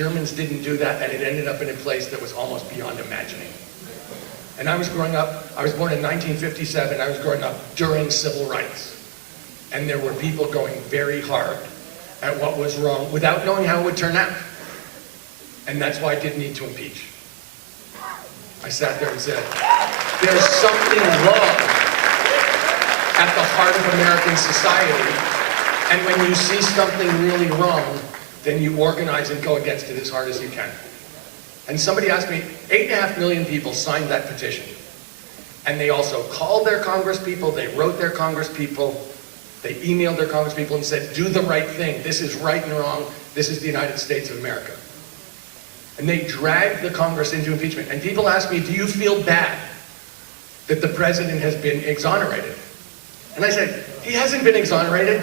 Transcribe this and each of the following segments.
Germans didn't do that, and it ended up in a place that was almost beyond imagining. And I was growing up, I was born in 1957, I was growing up during civil rights. And there were people going very hard at what was wrong without knowing how it would turn out. And that's why I didn't need to impeach. I sat there and said, there's something wrong at the heart of American society. And when you see something really wrong, then you organize and go against it as hard as you can. And somebody asked me, 8.5 million people signed that petition. And they also called their congresspeople, they wrote their congresspeople, they emailed their congresspeople and said, do the right thing. This is right and wrong. This is the United States of America. And they dragged the Congress into impeachment. And people ask me, do you feel bad that the president has been exonerated? And I said, he hasn't been exonerated.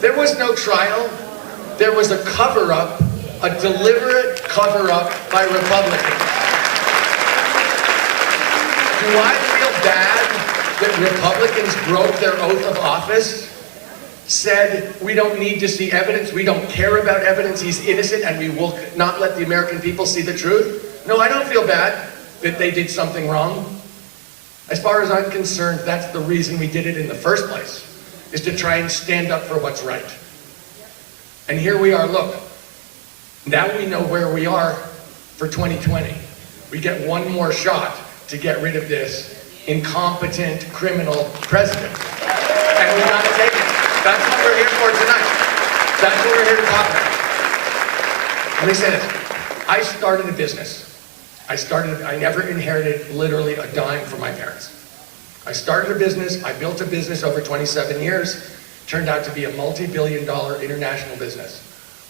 There was no trial. There was a cover-up, a deliberate cover-up by Republicans. Do I feel bad that Republicans broke their oath of office, said we don't need to see evidence, we don't care about evidence, he's innocent, and we will not let the American people see the truth? No, I don't feel bad that they did something wrong. As far as I'm concerned, that's the reason we did it in the first place, is to try and stand up for what's right. And here we are, look. Now we know where we are for 2020. We get one more shot to get rid of this incompetent criminal president. And we gotta take it. That's what we're here for tonight. That's what we're here to talk about. Let me say this. I started a business. I never inherited literally a dime from my parents. I started a business, I built a business over 27 years, turned out to be a multi-billion-dollar international business.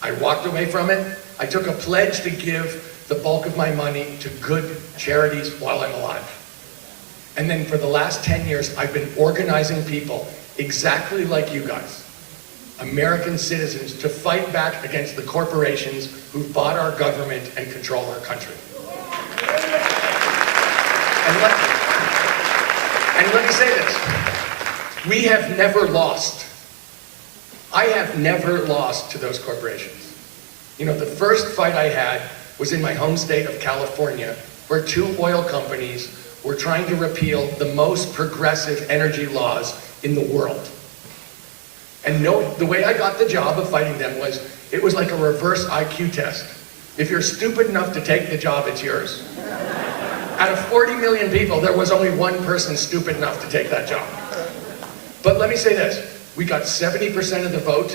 I walked away from it. I took a pledge to give the bulk of my money to good charities while I'm alive. And then for the last 10 years, I've been organizing people exactly like you guys, American citizens, to fight back against the corporations who've bought our government and control our country. And let me say this. We have never lost. I have never lost to those corporations. You know, the first fight I had was in my home state of California, where 2 oil companies were trying to repeal the most progressive energy laws in the world. And the way I got the job of fighting them was, it was like a reverse IQ test. If you're stupid enough to take the job, it's yours. Out of 40 million people, there was only one person stupid enough to take that job. But let me say this, we got 70% of the vote,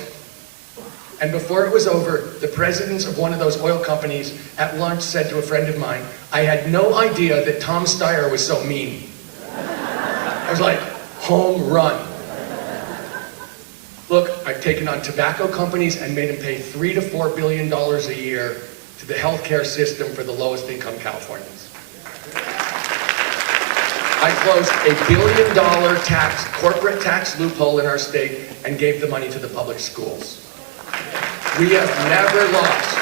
and before it was over, the presidents of one of those oil companies at lunch said to a friend of mine, I had no idea that Tom Steyer was so mean. I was like, home run. Look, I've taken on tobacco companies and made them pay $3 to $4 billion a year to the healthcare system for the lowest income Californians. I closed a $1 billion corporate tax loophole in our state and gave the money to the public schools. We have never lost.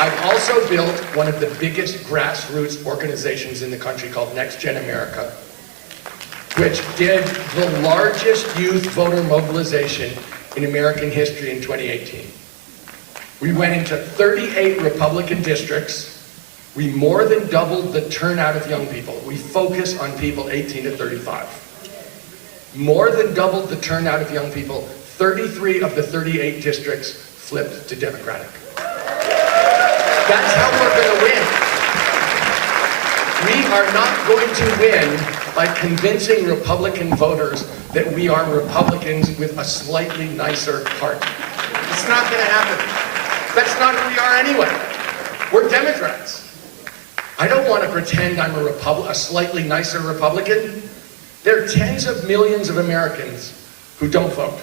I've also built one of the biggest grassroots organizations in the country called Next Gen America, which did the largest youth voter mobilization in American history in 2018. We went into 38 Republican districts. We more than doubled the turnout of young people. We focus on people 18 to 35. More than doubled the turnout of young people. 33 of the 38 districts flipped to Democratic. That's how we're going to win. We are not going to win by convincing Republican voters that we are Republicans with a slightly nicer heart. It's not going to happen. That's not who we are anyway. We're Democrats. I don't want to pretend I'm a slightly nicer Republican. There are tens of millions of Americans who don't vote.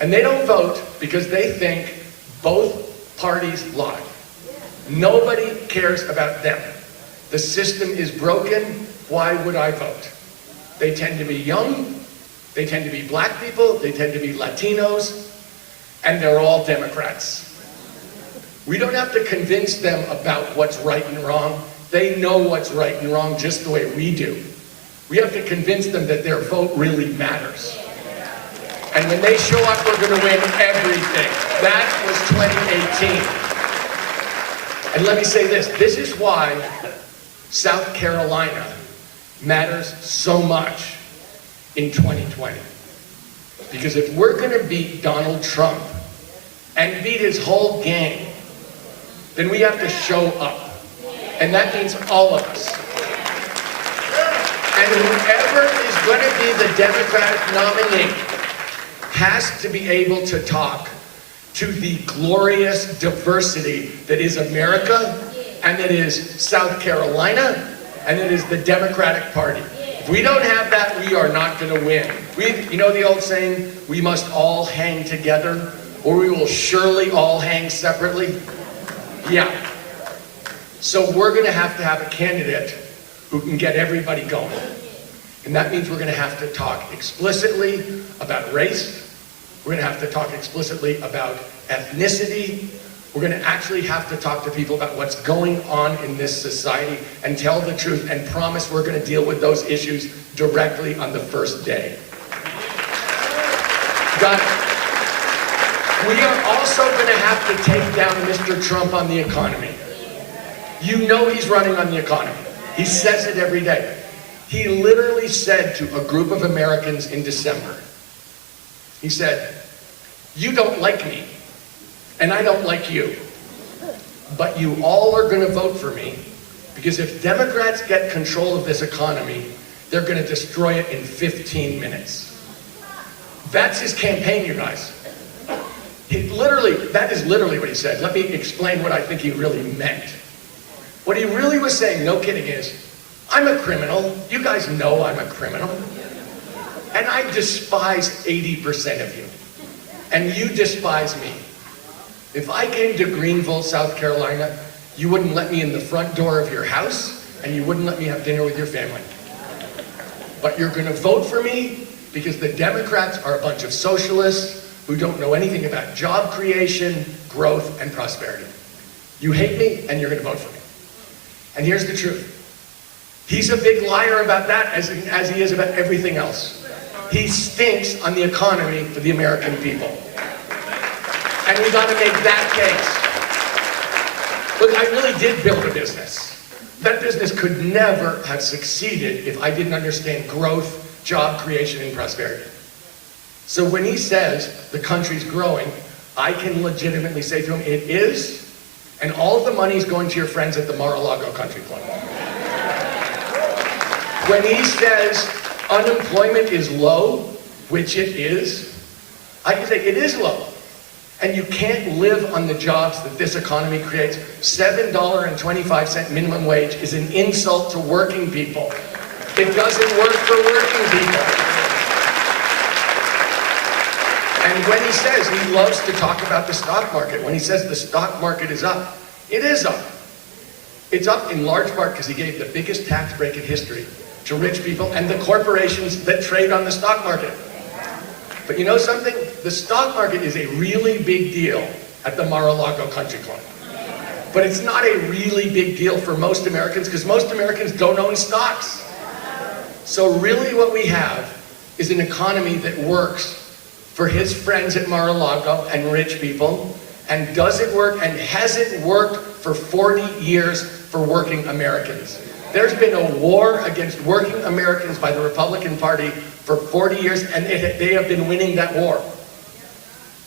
And they don't vote because they think both parties lie. Nobody cares about them. The system is broken. Why would I vote? They tend to be young. They tend to be black people. They tend to be Latinos. And they're all Democrats. We don't have to convince them about what's right and wrong. They know what's right and wrong just the way we do. We have to convince them that their vote really matters. And when they show up, we're going to win everything. That was 2018. And let me say this, this is why South Carolina matters so much in 2020. Because if we're gonna beat Donald Trump and beat his whole gang, then we have to show up. And that means all of us. And whoever is gonna be the Democratic nominee has to be able to talk to the glorious diversity that is America, and that is South Carolina, and that is the Democratic Party. If we don't have that, we are not going to win. You know the old saying, we must all hang together, or we will surely all hang separately? Yeah. So we're going to have a candidate who can get everybody going. And that means we're going to have to talk explicitly about race. We're going to have to talk explicitly about ethnicity. We're going to actually have to talk to people about what's going on in this society and tell the truth and promise we're going to deal with those issues directly on the first day. Got it. We are also going to have to take down Mr. Trump on the economy. You know he's running on the economy. He says it every day. He literally said to a group of Americans in December, he said, you don't like me, and I don't like you, but you all are going to vote for me, because if Democrats get control of this economy, they're going to destroy it in 15 minutes. That's his campaign, you guys. That is literally what he said. Let me explain what I think he really meant. What he really was saying, no kidding, is, I'm a criminal. You guys know I'm a criminal. And I despise 80% of you. And you despise me. If I came to Greenville, South Carolina, you wouldn't let me in the front door of your house, and you wouldn't let me have dinner with your family. But you're going to vote for me because the Democrats are a bunch of socialists who don't know anything about job creation, growth, and prosperity. You hate me, and you're going to vote for me. And here's the truth. He's a big liar about that as he is about everything else. He stinks on the economy for the American people. And we got to make that case. Look, I really did build a business. That business could never have succeeded if I didn't understand growth, job creation, and prosperity. So when he says the country's growing, I can legitimately say to him, it is, and all of the money is going to your friends at the Mar-a-Lago Country Club. When he says unemployment is low, which it is, I can say it is low. And you can't live on the jobs that this economy creates. $7.25 minimum wage is an insult to working people. It doesn't work for working people. And when he says, he loves to talk about the stock market. When he says the stock market is up, it is up. It's up in large part because he gave the biggest tax break in history to rich people and the corporations that trade on the stock market. But you know something? The stock market is a really big deal at the Mar-a-Lago Country Club. But it's not a really big deal for most Americans because most Americans don't own stocks. So really what we have is an economy that works for his friends at Mar-a-Lago and rich people, and doesn't work and hasn't worked for 40 years for working Americans. There's been a war against working Americans by the Republican Party for 40 years, and they have been winning that war.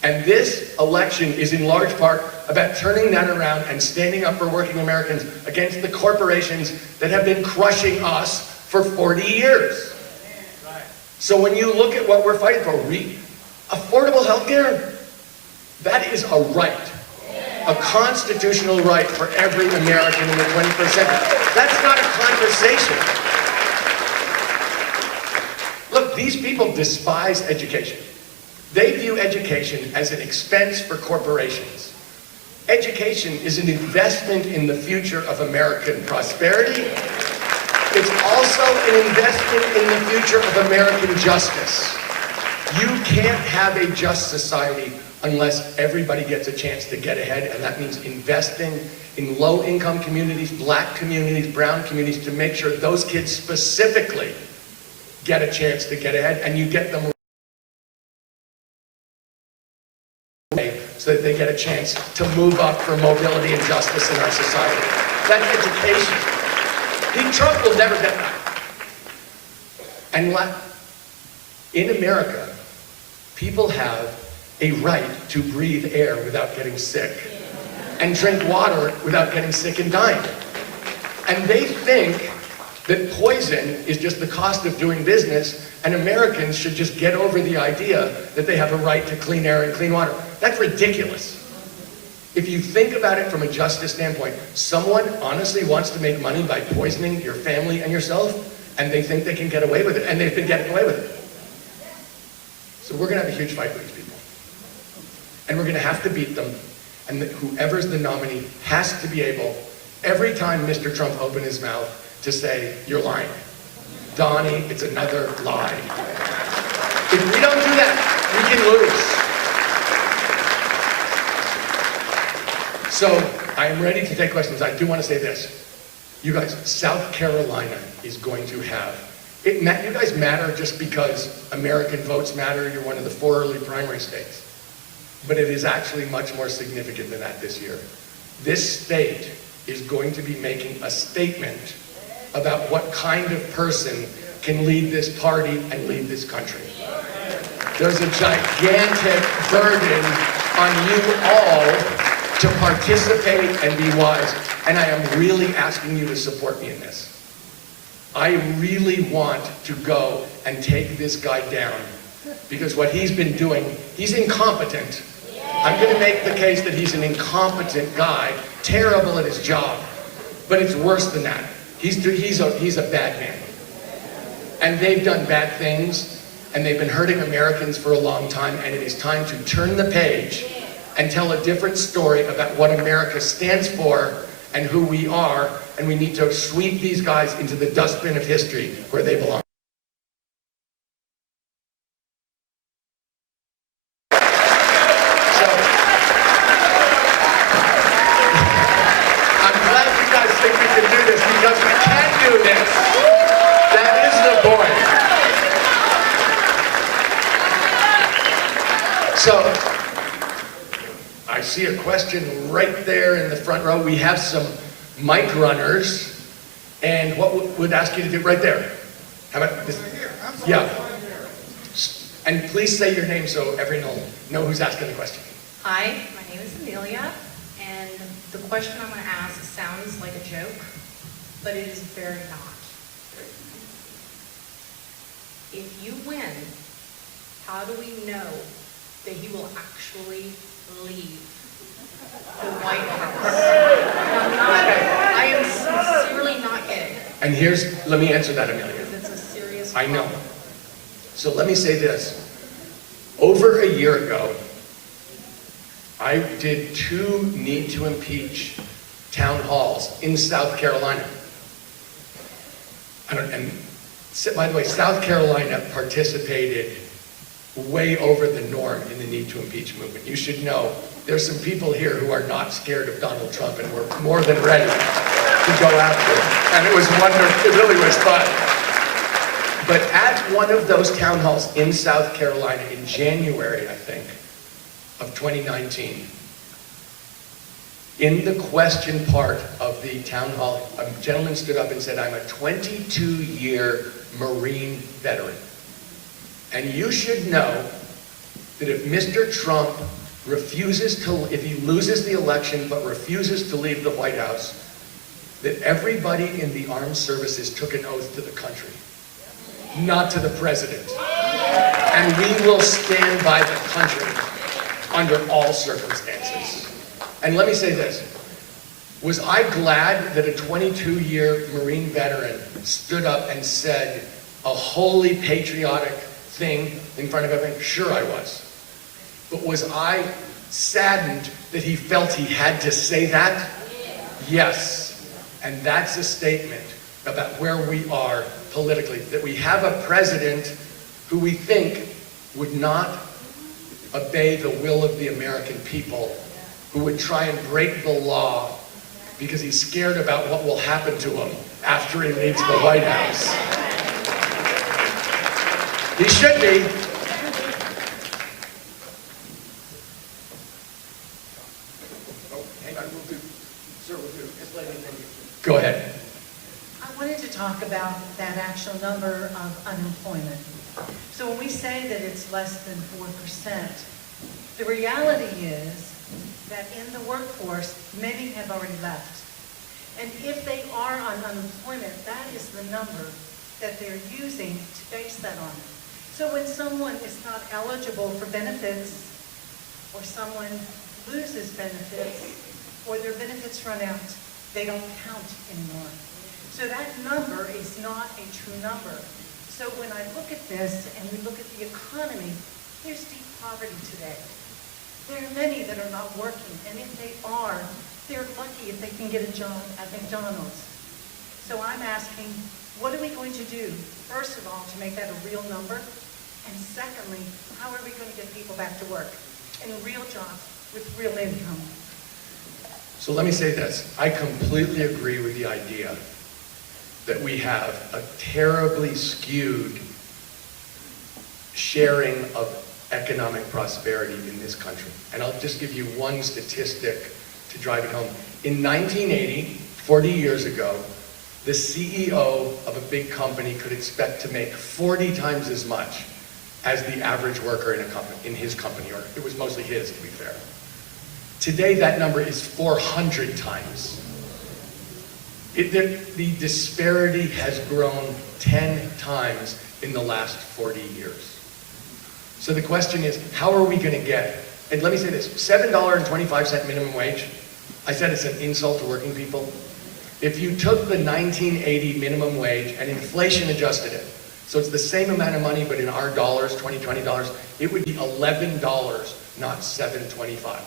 And this election is in large part about turning that around and standing up for working Americans against the corporations that have been crushing us for 40 years. So when you look at what we're fighting for, affordable health care, that is a right. A constitutional right for every American in the 21st century. That's not a conversation. Look, these people despise education. They view education as an expense for corporations. Education is an investment in the future of American prosperity. It's also an investment in the future of American justice. You can't have a just society unless everybody gets a chance to get ahead, and that means investing in low-income communities, black communities, brown communities, to make sure those kids specifically get a chance to get ahead, and you get them so so that they get a chance to move up for mobility and justice in our society. That's education. Trump will never get that. And in America, people have a right to breathe air without getting sick and drink water without getting sick and dying. And they think that poison is just the cost of doing business, and Americans should just get over the idea that they have a right to clean air and clean water. That's ridiculous. If you think about it from a justice standpoint, someone honestly wants to make money by poisoning your family and yourself, and they think they can get away with it, and they've been getting away with it. So we're gonna have a huge fight with these people. And we're gonna have to beat them, and whoever's the nominee has to be able, every time Mr. Trump opened his mouth, to say, you're lying. Donnie, it's another lie. If we don't do that, we can lose. So I am ready to take questions. I do want to say this. You guys, South Carolina is going to have, you guys matter just because American votes matter. You're one of the 4 early primary states. But it is actually much more significant than that this year. This state is going to be making a statement about what kind of person can lead this party and lead this country. There's a gigantic burden on you all to participate and be wise. And I am really asking you to support me in this. I really want to go and take this guy down, because what he's been doing, he's incompetent. I'm going to make the case that he's an incompetent guy, terrible at his job. But it's worse than that. He's a bad man. And they've done bad things, and they've been hurting Americans for a long time, and it is time to turn the page and tell a different story about what America stands for and who we are, and we need to sweep these guys into the dustbin of history where they belong. So, I see a question right there in the front row. We have some mic runners, and what would ask you to do right there? How about this? Yeah. And please say your name so everyone will know who's asking the question. Hi, my name is Amelia, and the question I'm going to ask sounds like a joke, but it is very not. If you win, how do we know that he will actually leave the White House? I am sincerely not kidding. And let me answer that, Amelia. Because it's a serious I know. problem. So let me say this. Over a year ago, I did 2 need to impeach town halls in South Carolina. And by the way, South Carolina participated way over the norm in the need to impeach movement. You should know there's some people here who are not scared of Donald Trump and were more than ready to go after him. And it was wonderful. It really was fun. But at one of those town halls in South Carolina in January, I think, of 2019, in the question part of the town hall, a gentleman stood up and said, I'm a 22-year Marine veteran. And you should know that if Mr. Trump if he loses the election but refuses to leave the White House, that everybody in the armed services took an oath to the country, not to the president. And we will stand by the country under all circumstances. And let me say this. Was I glad that a 22-year Marine veteran stood up and said a wholly patriotic thing in front of everyone? Sure I was. But was I saddened that he felt he had to say that? Yes. And that's a statement about where we are politically, that we have a president who we think would not obey the will of the American people, who would try and break the law because he's scared about what will happen to him after he leaves the White House. He should be. Go ahead. I wanted to talk about that actual number of unemployment. So when we say that it's less than 4%, the reality is that in the workforce, many have already left. And if they are on unemployment, that is the number that they're using to base that on. So when someone is not eligible for benefits, or someone loses benefits, or their benefits run out, they don't count anymore. So that number is not a true number. So when I look at this and we look at the economy, there's deep poverty today. There are many that are not working, and if they are, they're lucky if they can get a job at McDonald's. So I'm asking, what are we going to do, first of all, to make that a real number? And secondly, how are we going to get people back to work in real jobs with real income? So let me say this. I completely agree with the idea that we have a terribly skewed sharing of economic prosperity in this country. And I'll just give you one statistic to drive it home. In 1980, 40 years ago, the CEO of a big company could expect to make 40 times as much as the average worker in his company, or it was mostly his, to be fair. Today, that number is 400 times. The disparity has grown 10 times in the last 40 years. So the question is, how are we going to get, and let me say this, $7.25 minimum wage, I said it's an insult to working people. If you took the 1980 minimum wage and inflation adjusted it, so it's the same amount of money, but in our dollars, $20, it would be $11, not $7.25.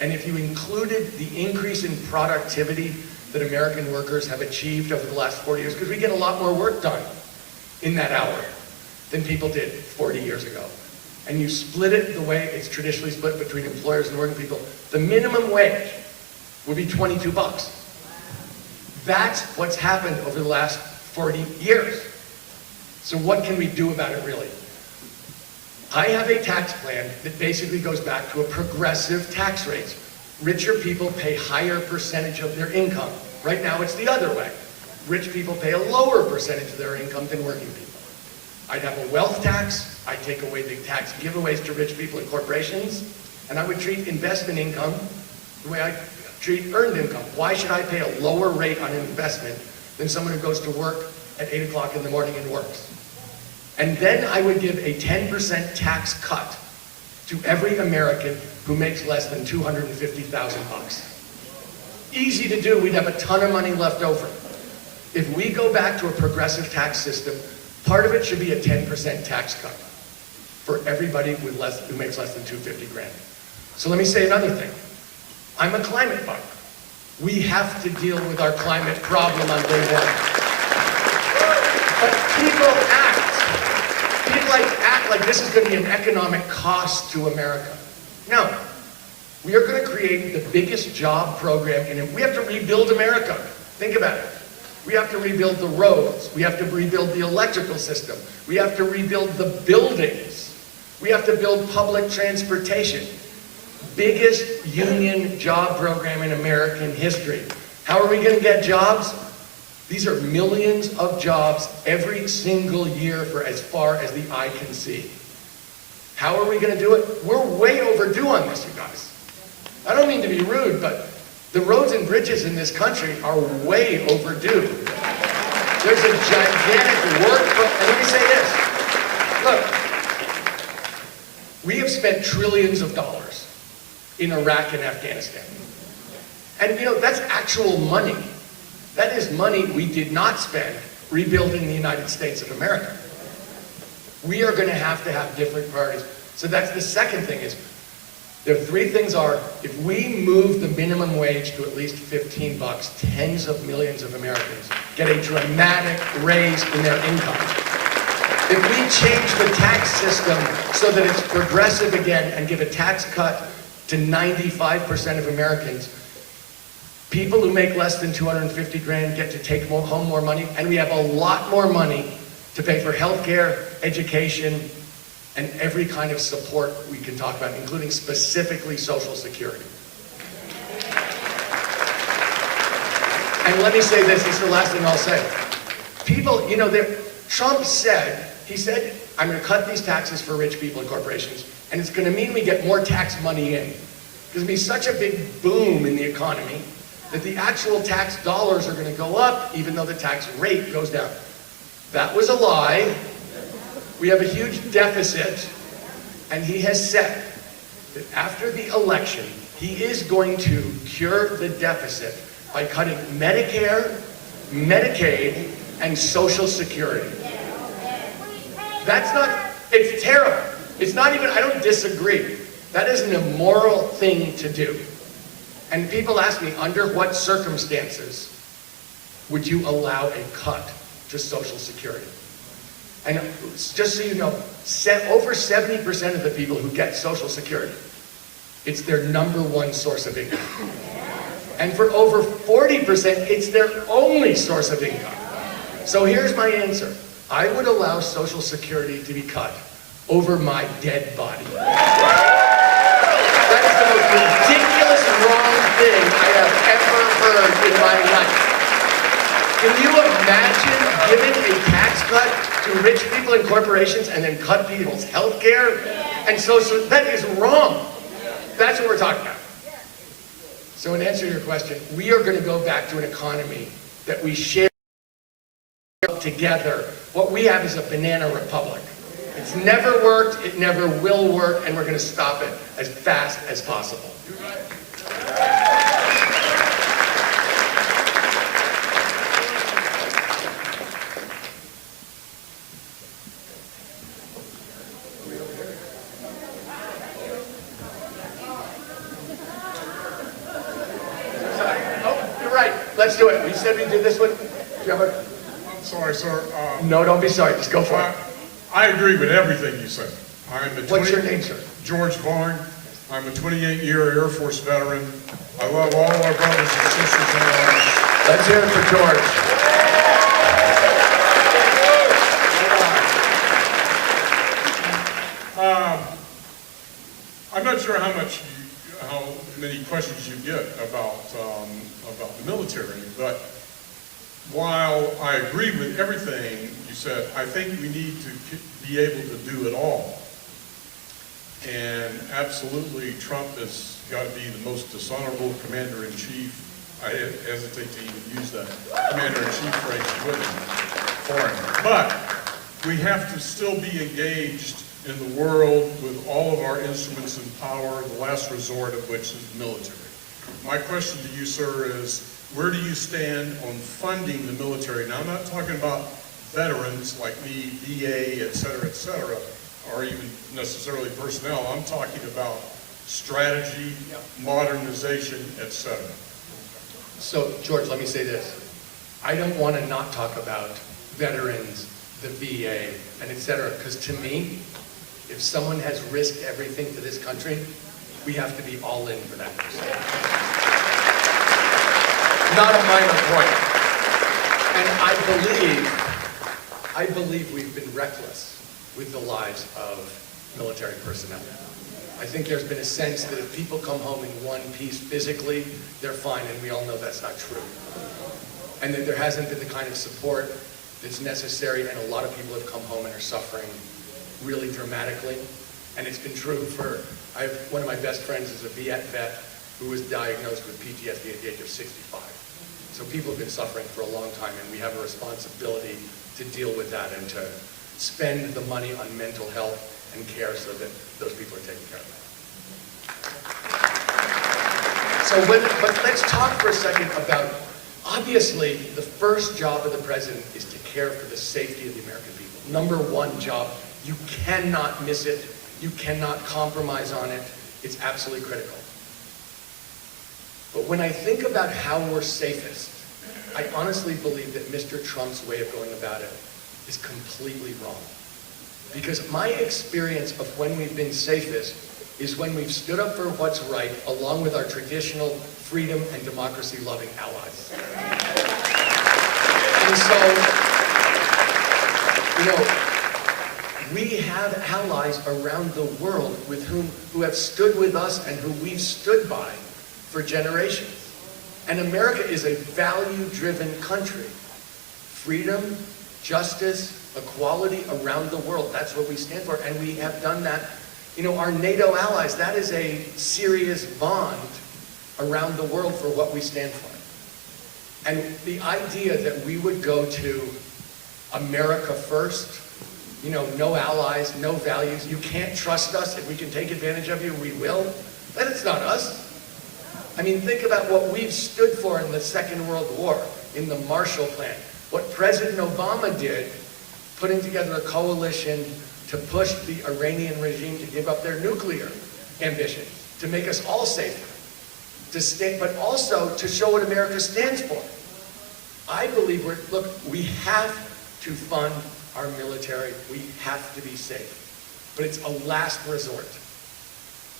And if you included the increase in productivity that American workers have achieved over the last 40 years, because we get a lot more work done in that hour than people did 40 years ago. And you split it the way it's traditionally split between employers and working people, the minimum wage would be 22 bucks. That's what's happened over the last 40 years. So what can we do about it, really? I have a tax plan that basically goes back to a progressive tax rate. Richer people pay higher percentage of their income. Right now it's the other way. Rich people pay a lower percentage of their income than working people. I'd have a wealth tax, I'd take away the tax giveaways to rich people and corporations, and I would treat investment income the way I treat earned income. Why should I pay a lower rate on investment than someone who goes to work at 8 o'clock in the morning and works? And then I would give a 10% tax cut to every American who makes less than 250,000 bucks. Easy to do, we'd have a ton of money left over. If we go back to a progressive tax system, part of it should be a 10% tax cut for everybody who makes less than 250 grand. So let me say another thing. I'm a climate bug. We have to deal with our climate problem on day one. But people act like this is going to be an economic cost to America. No. We are going to create the biggest job program we have to rebuild America. Think about it. We have to rebuild the roads. We have to rebuild the electrical system. We have to rebuild the buildings. We have to build public transportation. Biggest union job program in American history. How are we going to get jobs? These are millions of jobs every single year for as far as the eye can see. How are we going to do it? We're way overdue on this, you guys. I don't mean to be rude, but the roads and bridges in this country are way overdue. There's a gigantic work, and let me say this. Look, we have spent trillions of dollars in Iraq and Afghanistan. And you know, that's actual money. That is money we did not spend rebuilding the United States of America. We are going to have different priorities. So that's the second thing is, the three things are, if we move the minimum wage to at least 15 bucks, tens of millions of Americans get a dramatic raise in their income. If we change the tax system so that it's progressive again and give a tax cut to 95% of Americans, people who make less than 250 grand get to take home more money, and we have a lot more money to pay for healthcare, education, and every kind of support we can talk about, including specifically Social Security. And let me say this is the last thing I'll say. People, you know, Trump said, he said, I'm going to cut these taxes for rich people and corporations, and it's going to mean we get more tax money in. There's going to be such a big boom in the economy that the actual tax dollars are going to go up, even though the tax rate goes down. That was a lie. We have a huge deficit, and he has said that after the election, he is going to cure the deficit by cutting Medicare, Medicaid, and Social Security. That's not, it's terrible. It's not even, I don't disagree. That is an immoral thing to do. And people ask me, under what circumstances would you allow a cut to Social Security? And just so you know, over 70% of the people who get Social Security, it's their #1 source of income. And for over 40%, it's their only source of income. So here's my answer. I would allow Social Security to be cut over my dead body. That is the most ridiculous, wrong thing I have ever heard in my life. Can you imagine giving a tax cut to rich people and corporations and then cut people's health care? And so that is wrong. That's what we're talking about. So in answer to your question, we are going to go back to an economy that we share together. What we have is a banana republic. It's never worked, it never will work, and we're going to stop it as fast as possible. Oh, you're right. Let's do it. We said we did this one. Do you have a... I'm sorry, sir. No, don't be sorry. Just go for it. I agree with everything you said. What's your name, sir? George Vaughn. I'm a 28-year Air Force veteran. I love all our brothers and sisters in our lives. Let's hear it for George. I'm not sure how many questions you get about the military, but while I agree with everything you said, I think we need to be able to do it all. And absolutely, Trump has got to be the most dishonorable commander-in-chief. I hesitate to even use that commander-in-chief phrase for him. But we have to still be engaged in the world with all of our instruments and power, the last resort of which is the military. My question to you, sir, is where do you stand on funding the military? Now, I'm not talking about veterans like me, VA, et cetera, or even necessarily personnel. I'm talking about strategy, modernization, et cetera. So, George, let me say this. I don't want to not talk about veterans, the VA, and et cetera, because to me, if someone has risked everything for this country, we have to be all in for that person. Not a minor point. And I believe we've been reckless with the lives of military personnel. I think there's been a sense that if people come home in one piece physically, they're fine, and we all know that's not true. And that there hasn't been the kind of support that's necessary, and a lot of people have come home and are suffering really dramatically. And it's been true for, one of my best friends is a Viet vet who was diagnosed with PTSD at the age of 65. So people have been suffering for a long time, and we have a responsibility to deal with that and to spend the money on mental health and care so that those people are taken care of. But let's talk for a second about, obviously, the first job of the president is to care for the safety of the American people. #1 job. You cannot miss it. You cannot compromise on it. It's absolutely critical. But when I think about how we're safest, I honestly believe that Mr. Trump's way of going about it is completely wrong. Because my experience of when we've been safest is when we've stood up for what's right, along with our traditional freedom and democracy-loving allies. And so, we have allies around the world who have stood with us and who we've stood by for generations. And America is a value-driven country. Freedom, justice, equality around the world. That's what we stand for, and we have done that. You know, our NATO allies, that is a serious bond around the world for what we stand for. And the idea that we would go to America first, you know, no allies, no values, you can't trust us, if we can take advantage of you, we will, that is not us. I mean, think about what we've stood for in the Second World War, in the Marshall Plan, what President Obama did, putting together a coalition to push the Iranian regime to give up their nuclear ambition, to make us all safer, but also to show what America stands for. I believe we have to fund our military. We have to be safe. But it's a last resort.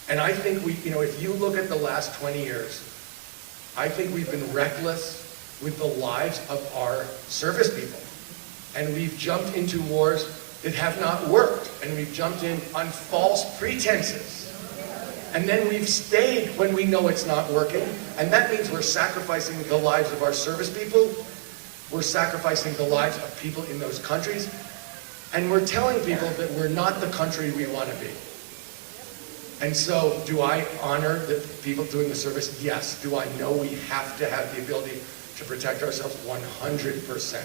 And I think if you look at the last 20 years, I think we've been reckless with the lives of our service people. And we've jumped into wars that have not worked. And we've jumped in on false pretenses. And then we've stayed when we know it's not working. And that means we're sacrificing the lives of our service people. We're sacrificing the lives of people in those countries. And we're telling people that we're not the country we want to be. And so, do I honor the people doing the service? Yes. Do I know we have to have the ability to protect ourselves? 100%.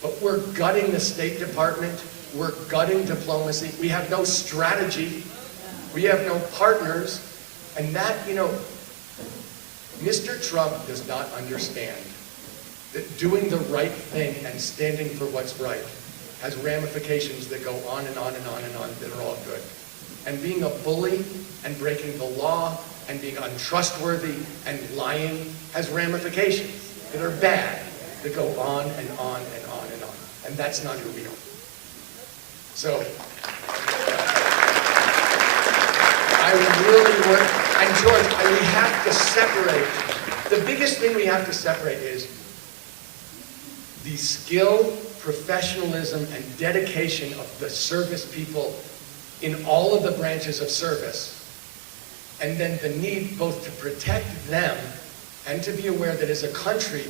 But we're gutting the State Department. We're gutting diplomacy. We have no strategy. We have no partners. And that, Mr. Trump does not understand that doing the right thing and standing for what's right has ramifications that go on and on and on and on that are all good. And being a bully and breaking the law and being untrustworthy and lying has ramifications that are bad, that go on and on and on and on. And that's not who we are. So, I really work, and George, we have to separate. The biggest thing we have to separate is the skill, professionalism, and dedication of the service people in all of the branches of service, and then the need both to protect them and to be aware that as a country,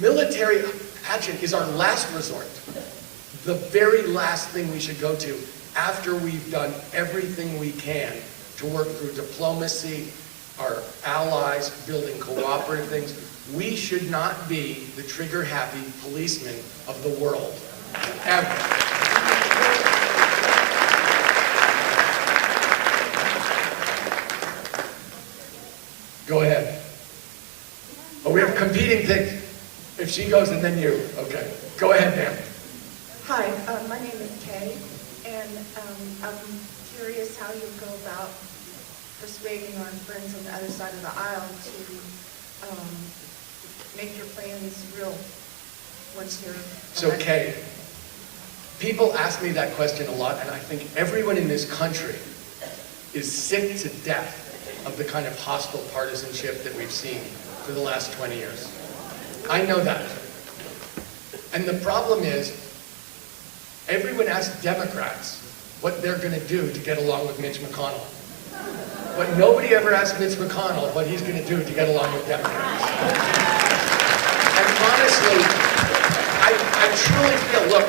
military action is our last resort. The very last thing we should go to after we've done everything we can to work through diplomacy, our allies, building cooperative things. We should not be the trigger-happy policemen of the world, ever. Go ahead. Oh, we have competing things. If she goes and then you. Okay. Go ahead, ma'am. Hi, my name is Kay, and I'm curious how you go about persuading our friends on the other side of the aisle to make your plans real once you're So, elected. Kay, people ask me that question a lot, and I think everyone in this country is sick to death of the kind of hostile partisanship that we've seen for the last 20 years. I know that. And the problem is, everyone asks Democrats what they're going to do to get along with Mitch McConnell. But nobody ever asks Mitch McConnell what he's going to do to get along with Democrats. And honestly, I truly feel, look,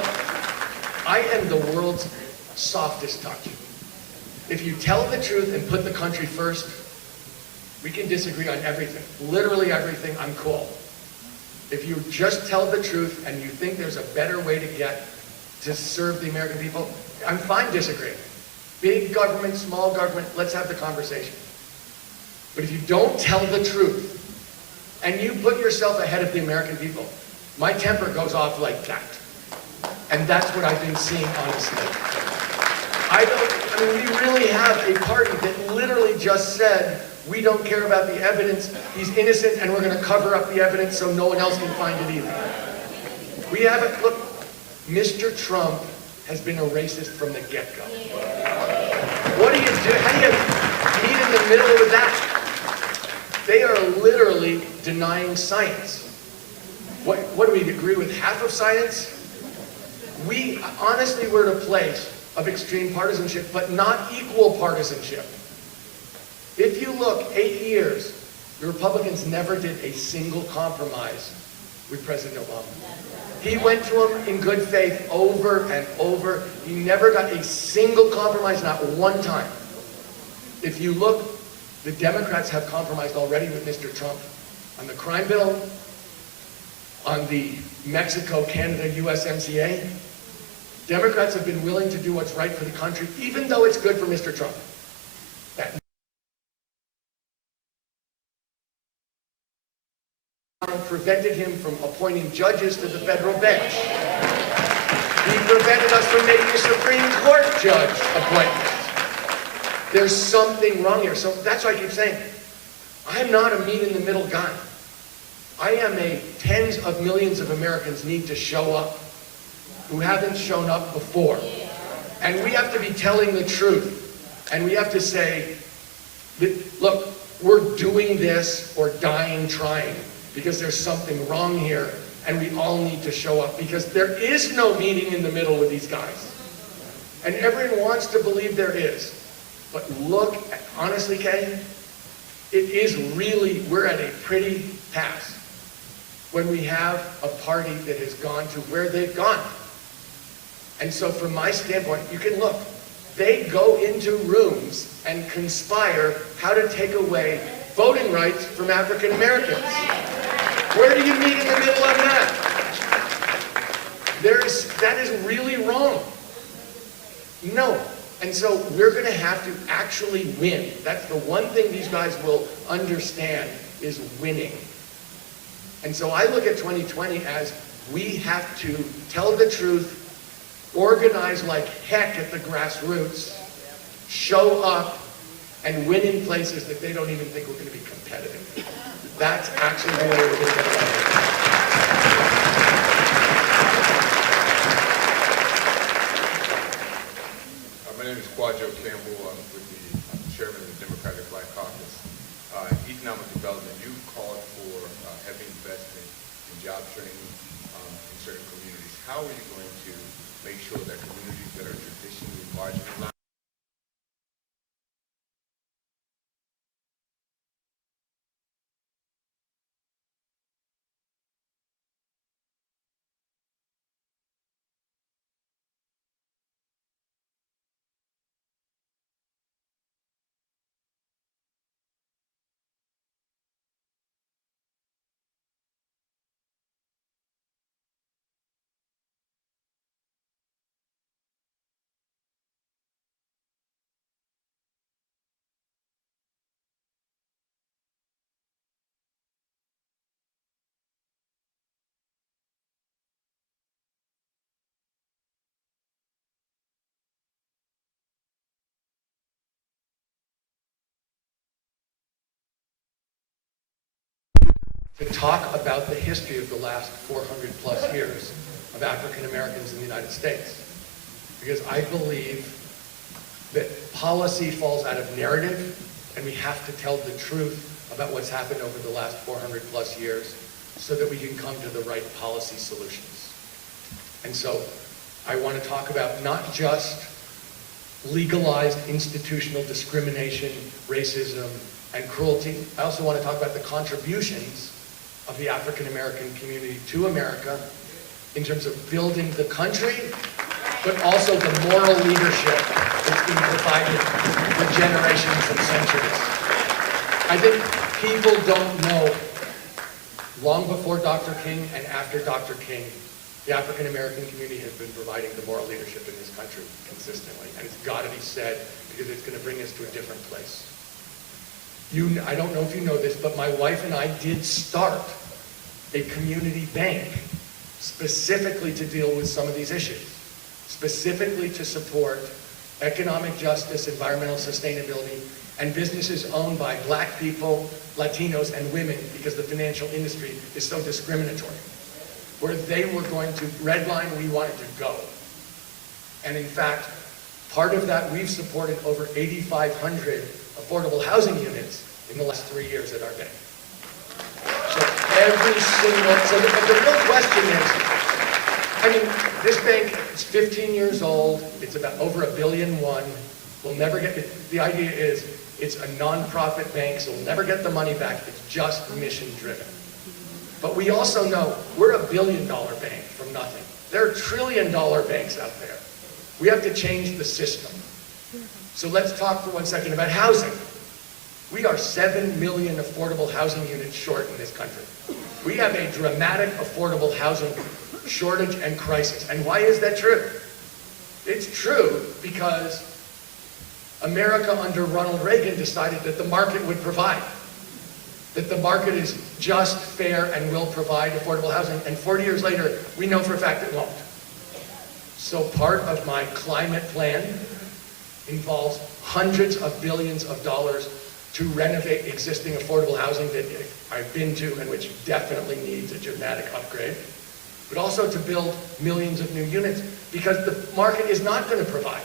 I am the world's softest touch. If you tell the truth and put the country first, we can disagree on everything. Literally everything, I'm cool. If you just tell the truth and you think there's a better way to serve the American people, I'm fine disagreeing. Big government, small government, let's have the conversation. But if you don't tell the truth and you put yourself ahead of the American people, my temper goes off like that. And that's what I've been seeing, honestly. We really have a party that literally just said, we don't care about the evidence, he's innocent, and we're going to cover up the evidence so no one else can find it either. We haven't, look, Mr. Trump has been a racist from the get-go. What do you do? How do you meet in the middle of that? They are literally denying science. What do we agree with? Half of science? We honestly were at a place of extreme partisanship, but not equal partisanship. If you look 8 years, The Republicans never did a single compromise with President Obama. He went to him in good faith over and over. He never got a single compromise, not one time. If you look, the Democrats have compromised already with Mr. Trump on the crime bill, on the Mexico-Canada USMCA. Democrats have been willing to do what's right for the country, even though it's good for Mr. Trump. That prevented him from appointing judges to the federal bench. He prevented us from making a Supreme Court judge appointment. There's something wrong here. So that's why I keep saying, I'm not a meet-in-the-middle guy. I am a tens of millions of Americans need to show up who haven't shown up before. And we have to be telling the truth. And we have to say, that, look, we're doing this or dying trying because there's something wrong here and we all need to show up because there is no meeting in the middle with these guys. And everyone wants to believe there is. But look, honestly, Kay, it is really, we're at a pretty pass when we have a party that has gone to where they've gone. And so from my standpoint, you can look, they go into rooms and conspire how to take away voting rights from African Americans. Where do you meet in the middle of that? That is really wrong. No. And so we're going to have to actually win. That's the one thing these guys will understand is winning. And so I look at 2020 as we have to tell the truth, organize like heck at the grassroots, show up, and win in places that they don't even think we're going to be competitive. That's actually the way we're going to get along. My name is Quadro Campbell. I'm with the chairman of the Democratic Black Caucus. Economic development, you called for heavy investment in job training in certain communities. How are you going to make sure that communities that are traditionally marginalized to talk about the history of the last 400 plus years of African Americans in the United States. Because I believe that policy falls out of narrative, and we have to tell the truth about what's happened over the last 400 plus years so that we can come to the right policy solutions. And so I want to talk about not just legalized institutional discrimination, racism, and cruelty. I also want to talk about the contributions of the African American community to America in terms of building the country, but also the moral leadership that's been provided for generations and centuries. I think people don't know, long before Dr. King and after Dr. King, the African American community has been providing the moral leadership in this country consistently, and it's got to be said because it's going to bring us to a different place. I don't know if you know this, but my wife and I did start a community bank specifically to deal with some of these issues, specifically to support economic justice, environmental sustainability, and businesses owned by Black people, Latinos, and women, because the financial industry is so discriminatory. Where they were going to redline, we wanted to go. And in fact, part of that, we've supported over 8,500 affordable housing units in the last 3 years at our bank. So every single, but the real question is, I mean, this bank is 15 years old, it's about over $1.1 billion. We'll never get, the idea is, It's a nonprofit bank, so we'll never get the money back. It's just mission-driven. But we also know we're a billion-dollar bank from nothing. There are trillion-dollar banks out there. We have to change the system. So let's talk for 1 second about housing. We are 7 million affordable housing units short in this country. We have a dramatic affordable housing shortage and crisis. And why is that true? It's true because America under Ronald Reagan decided that the market would provide. That the market is just, fair, and will provide affordable housing. And 40 years later, we know for a fact it won't. So part of my climate plan involves hundreds of billions of dollars to renovate existing affordable housing that I've been to and which definitely needs a dramatic upgrade, but also to build millions of new units because the market is not going to provide.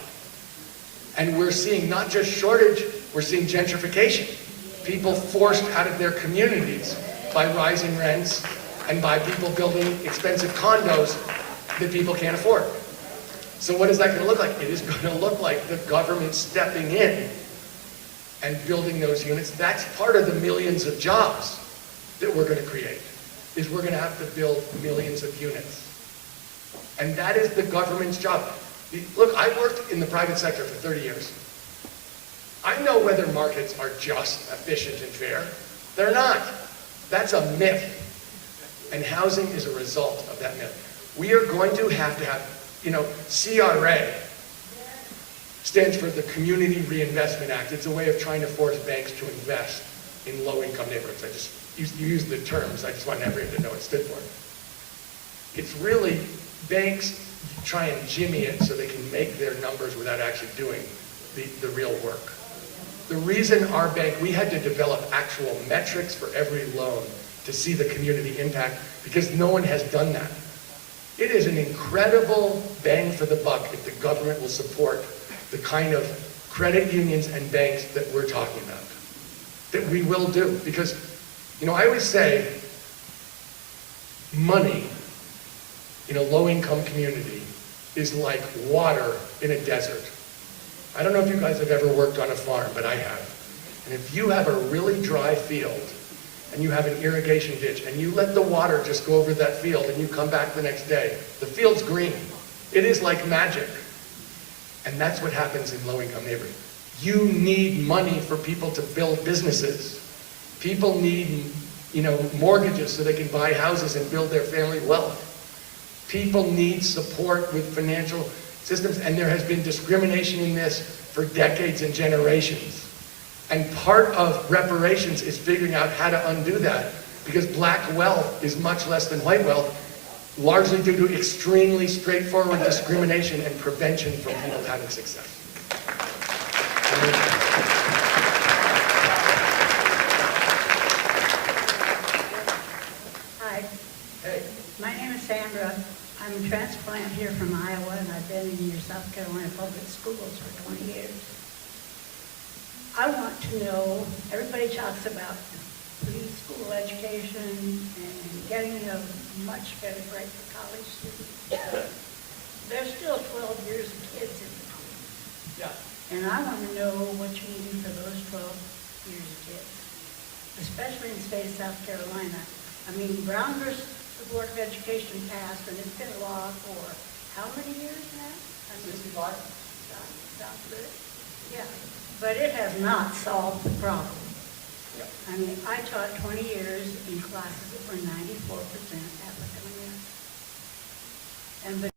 And we're seeing not just shortage, we're seeing gentrification. People forced out of their communities by rising rents and by people building expensive condos that people can't afford. So what is that going to look like? It is going to look like the government stepping in and building those units. That's part of the millions of jobs that we're going to create, is we're going to have to build millions of units. And that is the government's job. Look, I worked in the private sector for 30 years. I know whether markets are just, efficient, and fair. They're not. That's a myth. And housing is a result of that myth. We are going to have, CRA stands for the Community Reinvestment Act. It's a way of trying to force banks to invest in low-income neighborhoods. You use the terms, I just want everyone to know what it stood for. It's really banks try and jimmy it so they can make their numbers without actually doing the real work. The reason our bank, we had to develop actual metrics for every loan to see the community impact because no one has done that. It is an incredible bang for the buck if the government will support the kind of credit unions and banks that we're talking about, that we will do. Because, I always say money in a low-income community is like water in a desert. I don't know if you guys have ever worked on a farm, but I have. And if you have a really dry field and you have an irrigation ditch and you let the water just go over that field and you come back the next day, the field's green. It is like magic. And that's what happens in low-income neighborhoods. You need money for people to build businesses. People need, mortgages so they can buy houses and build their family wealth. People need support with financial systems, and there has been discrimination in this for decades and generations. And part of reparations is figuring out how to undo that, because black wealth is much less than white wealth, largely due to extremely straightforward discrimination and prevention from people having success. Hi. Hey. My name is Sandra. I'm a transplant here from Iowa, and I've been in your South Carolina public schools for 20 years. I want to know, everybody talks about preschool education and getting a much better grade for college students. There's still 12 years of kids in between. Yeah. And I want to know what you can do for those 12 years of kids, especially in the state of South Carolina. I mean, Brown versus the Board of Education passed, and it's been law for how many years now? 65? Sounds good. Yeah, but it has not solved the problem. Yeah. I mean, I taught 20 years in classes that were 94% African American. And the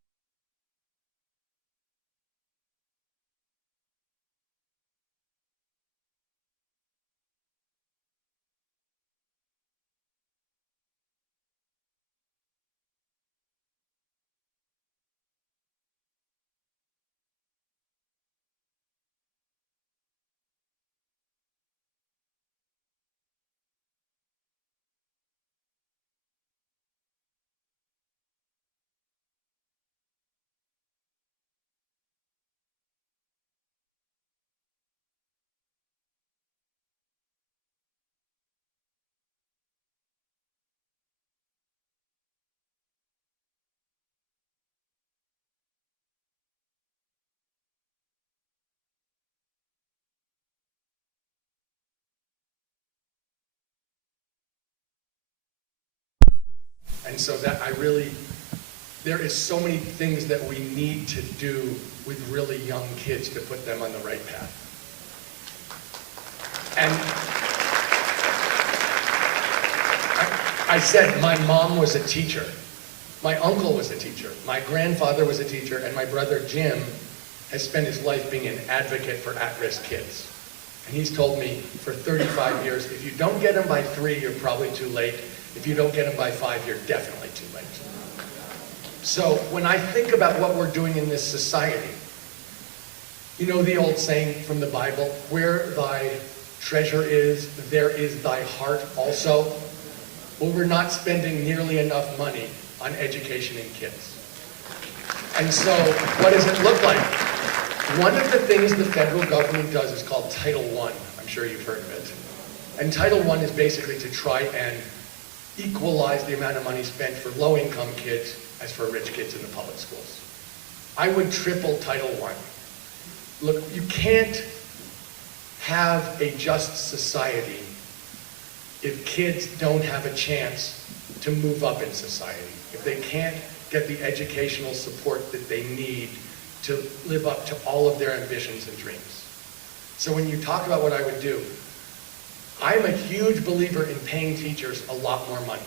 And so that there is so many things that we need to do with really young kids to put them on the right path. And I said my mom was a teacher. My uncle was a teacher. My grandfather was a teacher, and my brother Jim has spent his life being an advocate for at-risk kids. And he's told me for 35 years, if you don't get them by 3, you're probably too late. If you don't get them by 5, you're definitely too late. So when I think about what we're doing in this society, you know the old saying from the Bible, where thy treasure is, there is thy heart also. Well, we're not spending nearly enough money on education in kids. And so what does it look like? One of the things the federal government does is called Title I. I'm sure you've heard of it. And Title I is basically to try and equalize the amount of money spent for low-income kids as for rich kids in the public schools. I would triple Title I. Look, you can't have a just society if kids don't have a chance to move up in society, if they can't get the educational support that they need to live up to all of their ambitions and dreams. So when you talk about what I would do, I'm a huge believer in paying teachers a lot more money.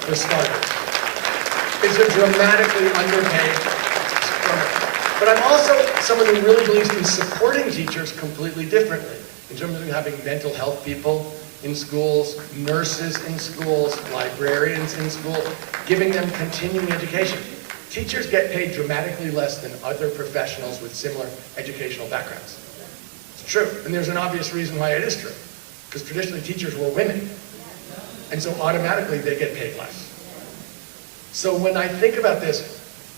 For starters. It's a dramatically underpaid. But I'm also someone who really believes in supporting teachers completely differently, in terms of having mental health people in schools, nurses in schools, librarians in schools, giving them continuing education. Teachers get paid dramatically less than other professionals with similar educational backgrounds. It's true, and there's an obvious reason why it is true, because traditionally teachers were women, and so automatically they get paid less. So when I think about this,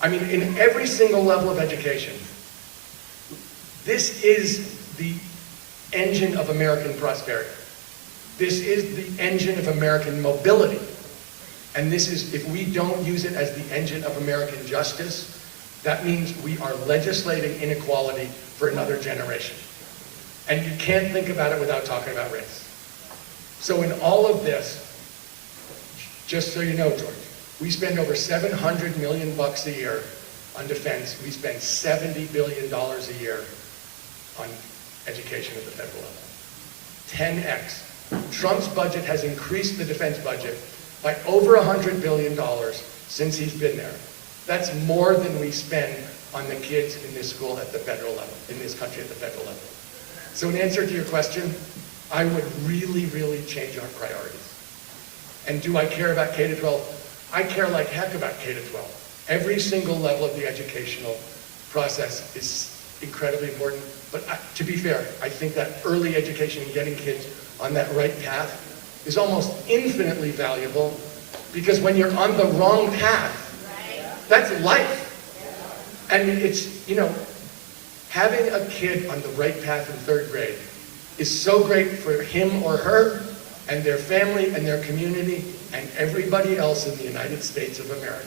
I mean, in every single level of education, this is the engine of American prosperity. This is the engine of American mobility. And this is, if we don't use it as the engine of American justice, that means we are legislating inequality for another generation. And you can't think about it without talking about race. So in all of this, just so you know, George, we spend over $700 million a year on defense. We spend $70 billion a year on education at the federal level. 10x. Trump's budget has increased the defense budget by over $100 billion since he's been there. That's more than we spend on the kids in this school at the federal level, in this country at the federal level. So in answer to your question, I would really, really change our priorities. And do I care about K-12? I care like heck about K-12. Every single level of the educational process is incredibly important. But to be fair, I think that early education and getting kids on that right path is almost infinitely valuable, because when you're on the wrong path, that's life. And it's, you know, having a kid on the right path in 3rd grade is so great for him or her and their family and their community and everybody else in the United States of America.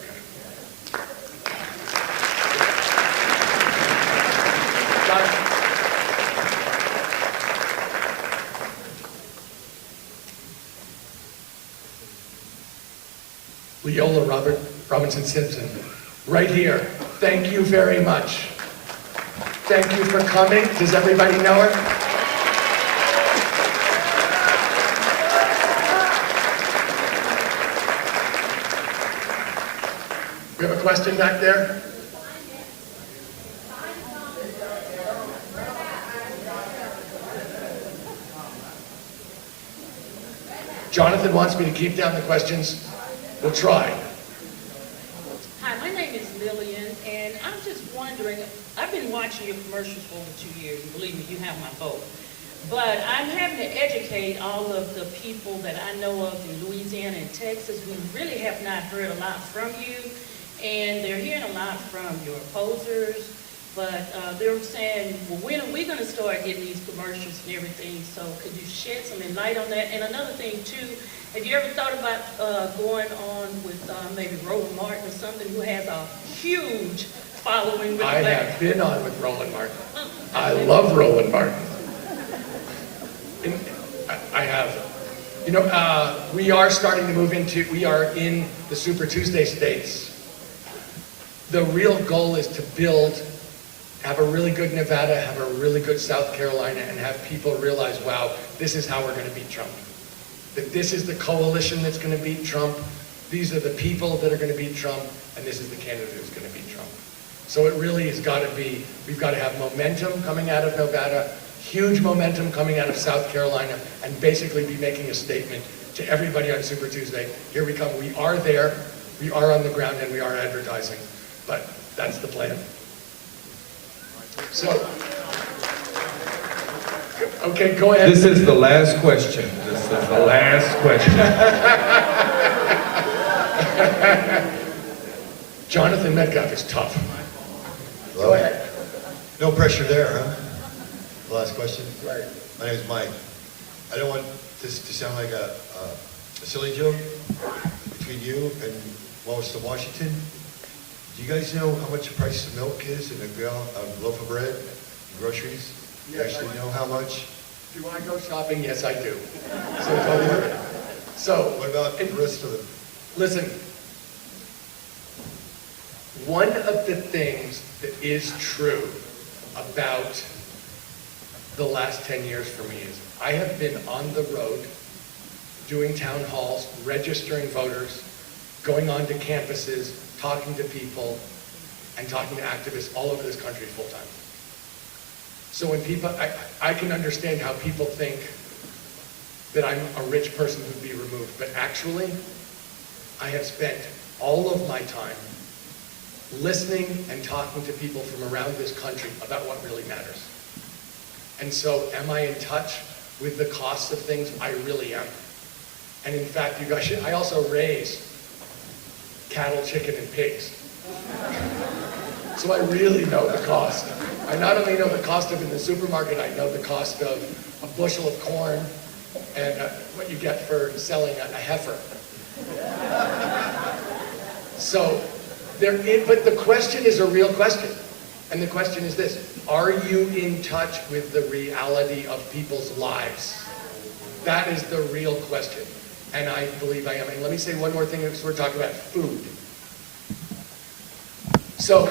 Leola Robinson Simpson, right here. Thank you very much. Thank you for coming. Does everybody know her? We have a question back there? Jonathan wants me to keep down the questions. We'll try. Hi, my name is Lillian, and I'm just wondering, I've been watching your commercials for over 2 years, and believe me, you have my vote. But I'm having to educate all of the people that I know of in Louisiana and Texas who really have not heard a lot from you, and they're hearing a lot from your opposers, but they're saying, well, when are we going to start getting these commercials and everything? So could you shed some light on that? And another thing, too, have you ever thought about going on with maybe Roland Martin or something, who has a huge following? I have been on with Roland Martin. I love Roland Martin. I have. You know, we are starting to move into, we are in the Super Tuesday states. The real goal is to build, have a really good Nevada, have a really good South Carolina, and have people realize, wow, this is how we're going to beat Trump. That this is the coalition that's going to beat Trump, these are the people that are going to beat Trump, and this is the candidate who's going to beat Trump. So it really has got to be, we've got to have momentum coming out of Nevada, huge momentum coming out of South Carolina, and basically be making a statement to everybody on Super Tuesday. Here we come. We are there, we are on the ground, and we are advertising. But that's the plan. So, okay, go ahead. This is the last question. This is the last question. Jonathan Metcalf is tough. Go ahead. No pressure there, huh? The last question. Right. My name is Mike. I don't want this to sound like a silly joke between you and most of Washington. Do you guys know how much the price of milk is in a loaf of bread in groceries? You Yes, actually I do. know how much? Do I go shopping? Yes, I do. So don't worry. So, What about the rest of the? listen, one of the things that is true about the last 10 years for me is I have been on the road doing town halls, registering voters, going on to campuses, talking to people, and talking to activists all over this country full time. So when people, I can understand how people think that I'm a rich person who'd be removed, but actually, I have spent all of my time listening and talking to people from around this country about what really matters. And so, am I in touch with the costs of things? I really am. And in fact, you guys should, I also raise cattle, chicken, and pigs. So I really know the cost. I not only know the cost of it in the supermarket, I know the cost of a bushel of corn and what you get for selling a heifer. So, but the question is a real question. And the question is this: are you in touch with the reality of people's lives? That is the real question. And I believe I am. And let me say one more thing, because we're talking about food. So,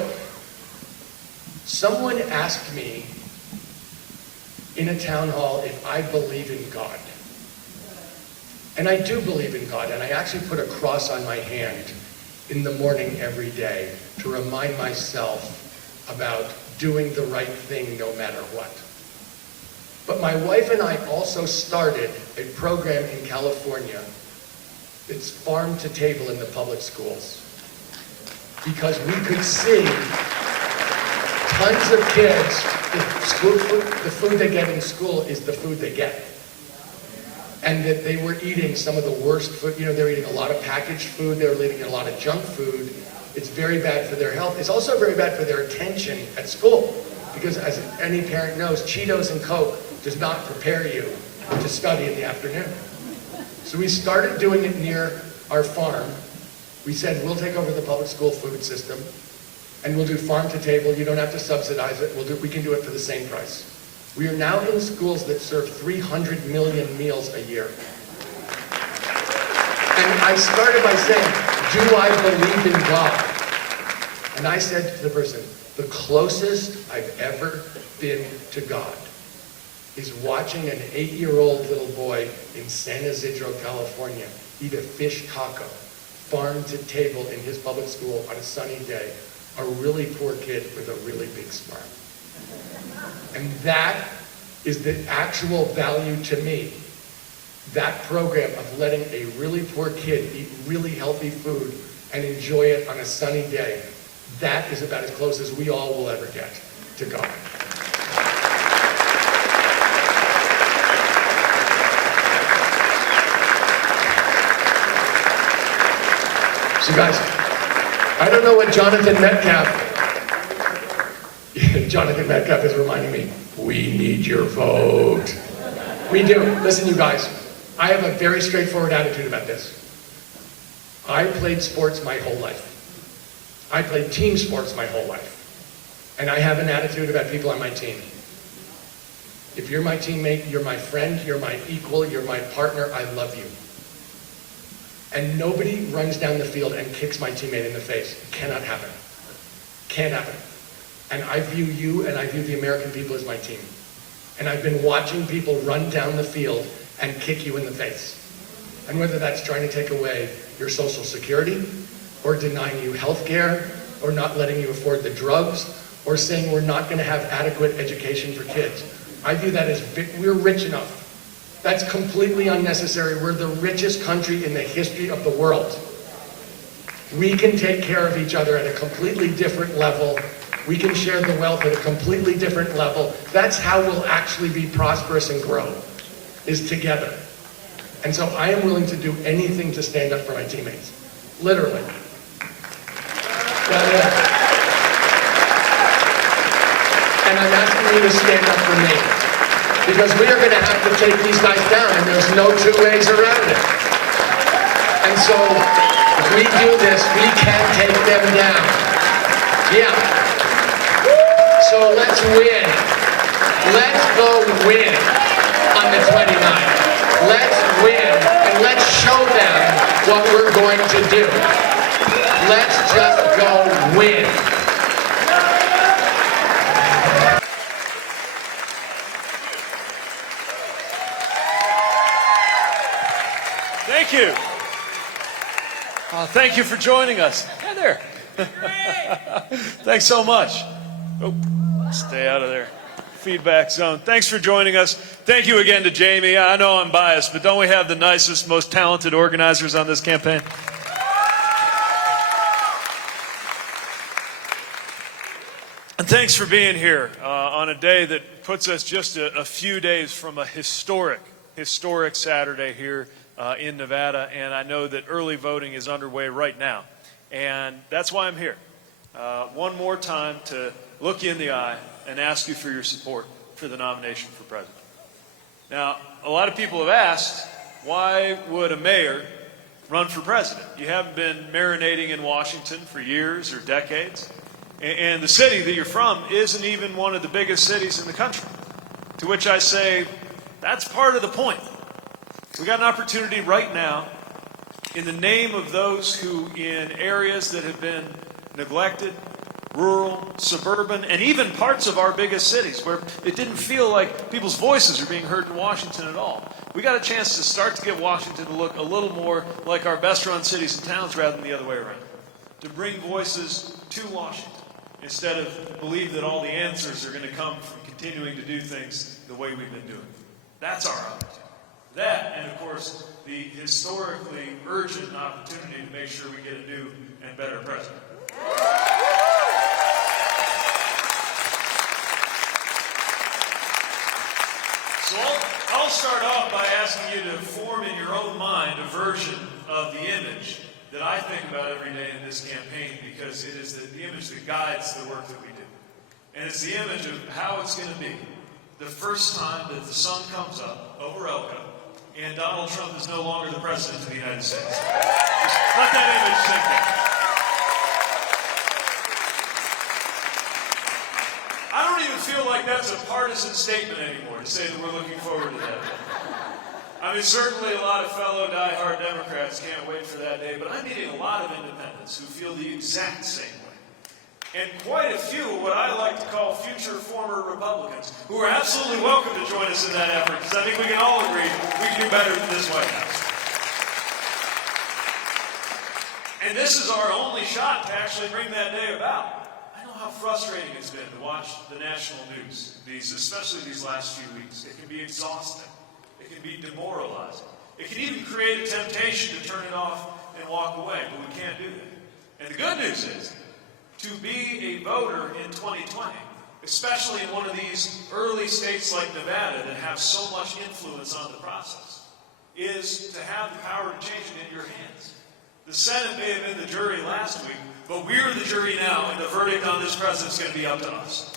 someone asked me in a town hall if I believe in God. And I do believe in God, and I actually put a cross on my hand in the morning every day to remind myself about doing the right thing no matter what. But my wife and I also started a program in California that's farm to table in the public schools. Because we could see tons of kids, the food they get in school is the food they get. And that they were eating some of the worst food. You know, they were eating a lot of packaged food, they were eating a lot of junk food. It's very bad for their health. It's also very bad for their attention at school. Because as any parent knows, Cheetos and Coke does not prepare you to study in the afternoon. So we started doing it near our farm. We said, we'll take over the public school food system, and we'll do farm to table. You don't have to subsidize it. We can do it for the same price. We are now in schools that serve 300 million meals a year. And I started by saying, do I believe in God? And I said to the person, the closest I've ever been to God is watching an 8-year-old little boy in San Isidro, California, eat a fish taco, farm to table in his public school on a sunny day, a really poor kid with a really big smile. And that is the actual value to me. That program of letting a really poor kid eat really healthy food and enjoy it on a sunny day, that is about as close as we all will ever get to God. So guys, I don't know what Jonathan Metcalf is reminding me. We need your vote. We do. Listen, you guys, I have a very straightforward attitude about this. I played sports my whole life. I played team sports my whole life. And I have an attitude about people on my team. If you're my teammate, you're my friend, you're my equal, you're my partner, I love you. And nobody runs down the field and kicks my teammate in the face. It cannot happen. Can't happen. And I view you and I view the American people as my team. And I've been watching people run down the field and kick you in the face. And whether that's trying to take away your Social Security, or denying you health care, or not letting you afford the drugs, or saying we're not going to have adequate education for kids. I view that as we're rich enough. That's completely unnecessary. We're the richest country in the history of the world. We can take care of each other at a completely different level. We can share the wealth at a completely different level. That's how we'll actually be prosperous and grow, is together. And so I am willing to do anything to stand up for my teammates. Literally. And I'm asking you to stand up for me. Because we are going to have to take these guys down, and there's no two ways around it. And so, if we do this, we can take them down. Yeah. So let's win. Let's go win on the 29th. Let's win, and let's show them what we're going to do. Let's just go win. Thank you. Thank you for joining us. Hi there. Thanks so much. Oh, stay out of there. Feedback zone. Thanks for joining us. Thank you again to Jamie. I know I'm biased, but don't we have the nicest, most talented organizers on this campaign? And thanks for being here on a day that puts us just a few days from a historic Saturday here in Nevada, and I know that early voting is underway right now, and that's why I'm here. One more time to look you in the eye and ask you for your support for the nomination for president. Now, a lot of people have asked, why would a mayor run for president? You haven't been marinating in Washington for years or decades, and the city that you're from isn't even one of the biggest cities in the country. To which I say, that's part of the point. We got an opportunity right now, in the name of those who, in areas that have been neglected, rural, suburban, and even parts of our biggest cities where it didn't feel like people's voices are being heard in Washington at all. We got a chance to start to get Washington to look a little more like our best-run cities and towns rather than the other way around. To bring voices to Washington instead of believe that all the answers are going to come from continuing to do things the way we've been doing. That's our opportunity. That, and of course, the historically urgent opportunity to make sure we get a new and better president. So I'll start off by asking you to form in your own mind a version of the image that I think about every day in this campaign, because it is the image that guides the work that we do. And it's the image of how it's going to be the first time that the sun comes up over Elko and Donald Trump is no longer the president of the United States. Just let that image sink in. I don't even feel like that's a partisan statement anymore to say that we're looking forward to that. I mean, certainly a lot of fellow diehard Democrats can't wait for that day, but I'm meeting a lot of independents who feel the exact same way. And quite a few, what I like to call future former Republicans, who are absolutely welcome to join us in that effort, because I think we can all agree we can do better than this White House. And this is our only shot to actually bring that day about. I know how frustrating it's been to watch the national news, especially these last few weeks. It can be exhausting. It can be demoralizing. It can even create a temptation to turn it off and walk away, but we can't do that. And the good news is, to be a voter in 2020, especially in one of these early states like Nevada that have so much influence on the process, is to have the power to change it in your hands. The Senate may have been the jury last week, but we're the jury now, and the verdict on this president is going to be up to us.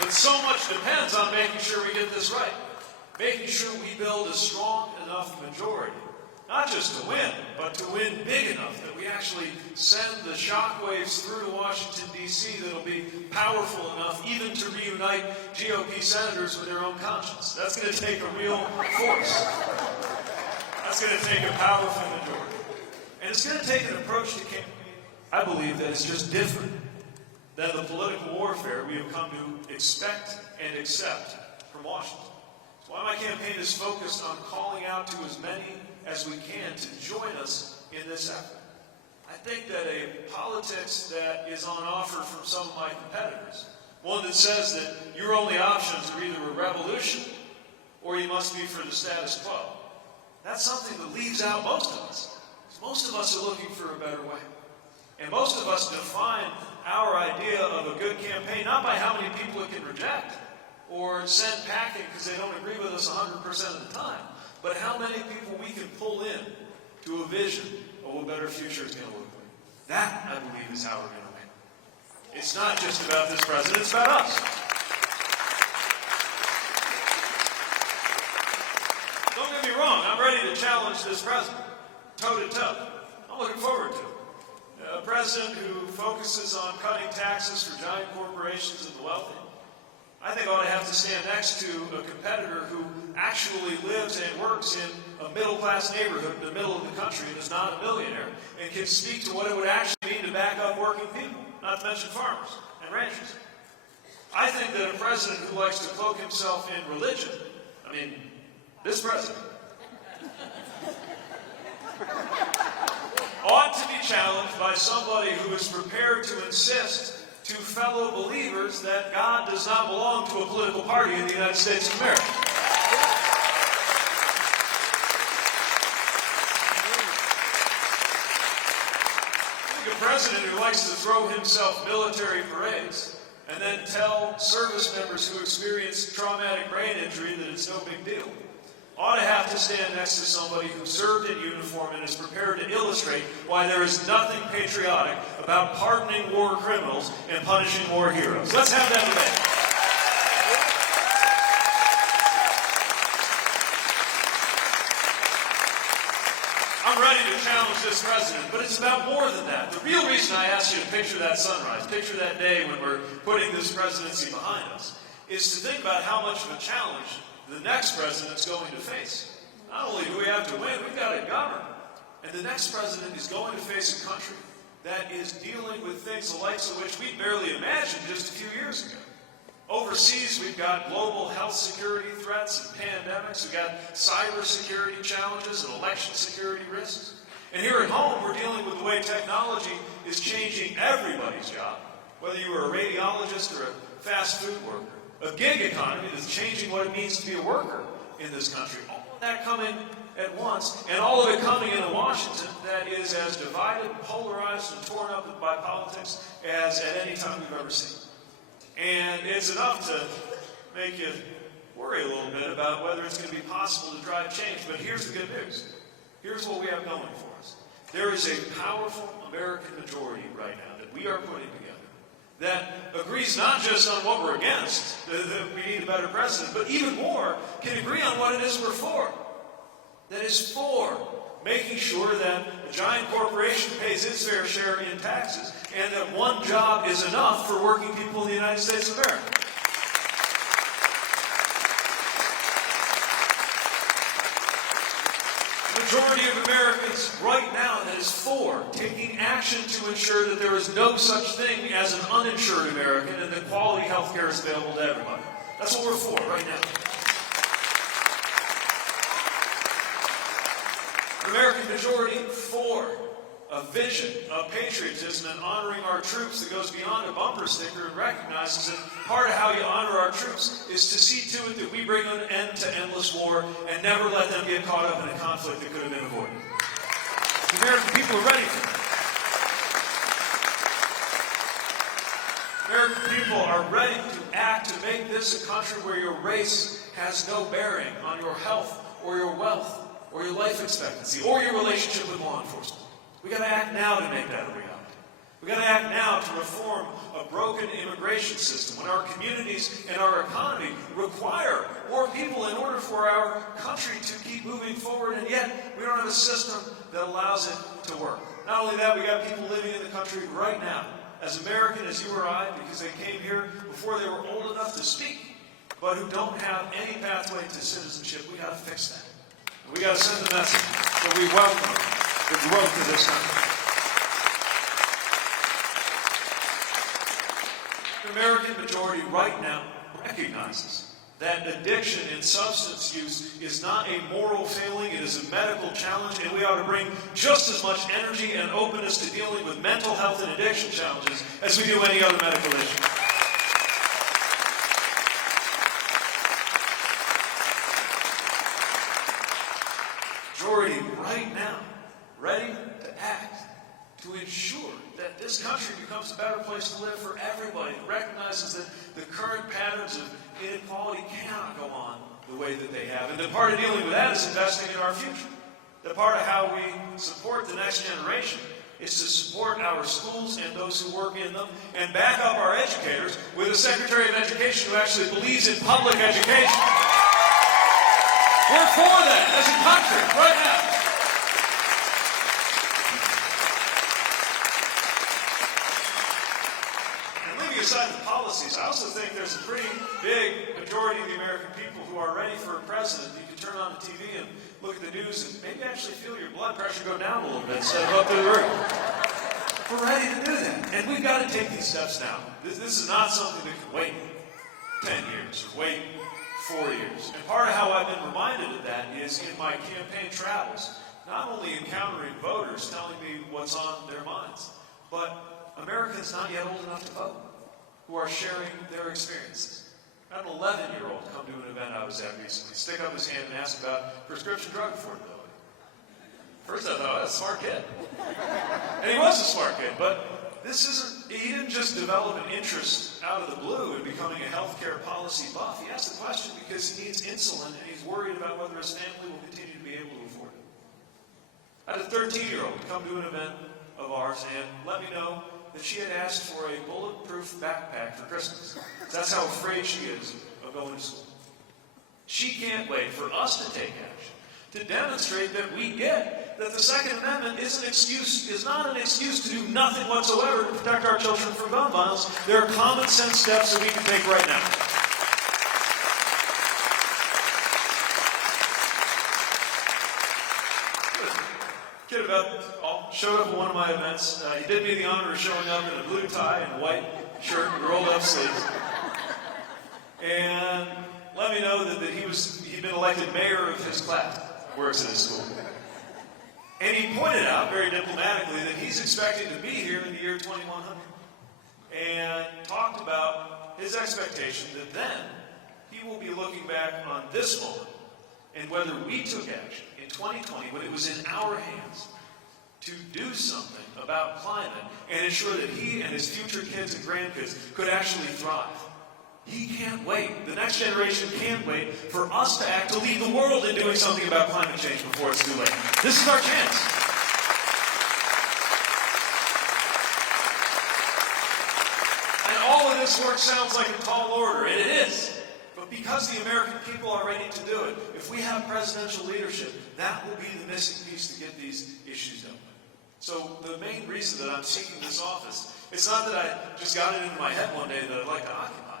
But so much depends on making sure we get this right, making sure we build a strong enough majority Not just to win, but to win big enough that we actually send the shockwaves through to Washington, D.C. that'll be powerful enough even to reunite GOP senators with their own conscience. That's going to take a real force. That's going to take a powerful majority. And it's going to take an approach to campaign, I believe, that is just different than the political warfare we have come to expect and accept from Washington. That's why my campaign is focused on calling out to as many as we can to join us in this effort. I think that a politics that is on offer from some of my competitors, one that says that your only options are either a revolution or you must be for the status quo, that's something that leaves out most of us. Most of us are looking for a better way. And most of us define our idea of a good campaign not by how many people it can reject or send packing because they don't agree with us 100% of the time, but how many people we can pull in to a vision of what a better future is going to look like. That, I believe, is how we're going to win. It's not just about this president, it's about us. Don't get me wrong, I'm ready to challenge this president, toe to toe. I'm looking forward to it. A president who focuses on cutting taxes for giant corporations and the wealthy, I think ought to have to stand next to a competitor who actually lives and works in a middle-class neighborhood in the middle of the country and is not a millionaire, and can speak to what it would actually mean to back up working people, not to mention farmers and ranchers. I think that a president who likes to cloak himself in religion, I mean, this president, ought to be challenged by somebody who is prepared to insist to fellow believers that God does not belong to a political party in the United States of America. I think a president who likes to throw himself military parades and then tell service members who experience traumatic brain injury that it's no big deal ought to have to stand next to somebody who served in uniform and is prepared to illustrate why there is nothing patriotic about pardoning war criminals and punishing war heroes. Let's have that debate. I'm ready to challenge this president, but it's about more than that. The real reason I asked you to picture that sunrise, picture that day when we're putting this presidency behind us, is to think about how much of a challenge the next president's going to face. Not only do we have to win, we've got to govern. And the next president is going to face a country that is dealing with things the likes of which we barely imagined just a few years ago. Overseas, we've got global health security threats and pandemics. We've got cybersecurity challenges and election security risks. And here at home, we're dealing with the way technology is changing everybody's job, whether you are a radiologist or a fast food worker. A gig economy that's changing what it means to be a worker in this country. All of that coming at once, and all of it coming into Washington that is as divided, polarized, and torn up by politics as at any time we've ever seen. And it's enough to make you worry a little bit about whether it's going to be possible to drive change. But here's the good news. Here's what we have going for us. There is a powerful American majority right now that we are putting together that agrees not just on what we're against, that we need a better president, but even more, can agree on what it is we're for. That is for making sure that a giant corporation pays its fair share in taxes, and that one job is enough for working people in the United States of America. The majority of Americans right now that is for taking action to ensure that there is no such thing as an uninsured American and that quality health care is available to everybody. That's what we're for right now. An American majority for a vision of patriotism and honoring our troops that goes beyond a bumper sticker and recognizes that part of how you honor our troops is to see to it that we bring an end to endless war and never let them get caught up in a conflict that could have been avoided. The American people are ready for that. American people are ready to act to make this a country where your race has no bearing on your health or your wealth or your life expectancy or your relationship with law enforcement. We've got to act now to make that a reality. We've got to act now to reform a broken immigration system when our communities and our economy require more people in order for our country to keep moving forward, and yet we don't have a system that allows it to work. Not only that, we got people living in the country right now, as American as you or I, because they came here before they were old enough to speak, but who don't have any pathway to citizenship. We got to fix that. And we got to send a message that we welcome the growth of this country. The American majority right now recognizes that addiction and substance use is not a moral failing, it is a medical challenge, and we ought to bring just as much energy and openness to dealing with mental health and addiction challenges as we do any other medical issue. Majority right now ready to act to ensure that this country becomes a better place to live for everybody. It recognizes that the current patterns of inequality cannot go on the way that they have. And the part of dealing with that is investing in our future. The part of how we support the next generation is to support our schools and those who work in them, and back up our educators with a Secretary of Education who actually believes in public education. We're for that as a country right now. Aside the policies, I also think there's a pretty big majority of the American people who are ready for a president. You can turn on the TV and look at the news and maybe actually feel your blood pressure go down a little bit instead of up to the roof. We're ready to do that. And we've got to take these steps now. This is not something that can wait 10 years or wait 4 years. And part of how I've been reminded of that is in my campaign travels, not only encountering voters telling me what's on their minds, but Americans not yet old enough to vote, who are sharing their experiences. I had an 11-year-old come to an event I was at recently, stick up his hand and ask about prescription drug affordability. First I thought, oh, that's a smart kid. And he was a smart kid, but he didn't just develop an interest out of the blue in becoming a healthcare policy buff. He asked the question because he needs insulin and he's worried about whether his family will continue to be able to afford it. I had a 13-year-old come to an event of ours and let me know that she had asked for a bulletproof backpack for Christmas. That's how afraid she is of going to school. She can't wait for us to take action, to demonstrate that we get that the Second Amendment is not an excuse to do nothing whatsoever to protect our children from gun violence. There are common sense steps that we can take right now. Kid showed up at one of my events. He did me the honor of showing up in a blue tie and a white shirt and rolled up sleeves. And let me know that he'd been elected mayor of his class, works at his school. And he pointed out very diplomatically that he's expected to be here in the year 2100. And talked about his expectation that then he will be looking back on this moment and whether we took action in 2020 when it was in our hands to do something about climate and ensure that he and his future kids and grandkids could actually thrive. He can't wait. The next generation can't wait for us to act, to lead the world in doing something about climate change before it's too late. This is our chance. And all of this work sounds like a tall order, and it is. But because the American people are ready to do it, if we have presidential leadership, that will be the missing piece to get these issues done. So the main reason that I'm seeking this office, it's not that I just got it into my head one day that I'd like to occupy.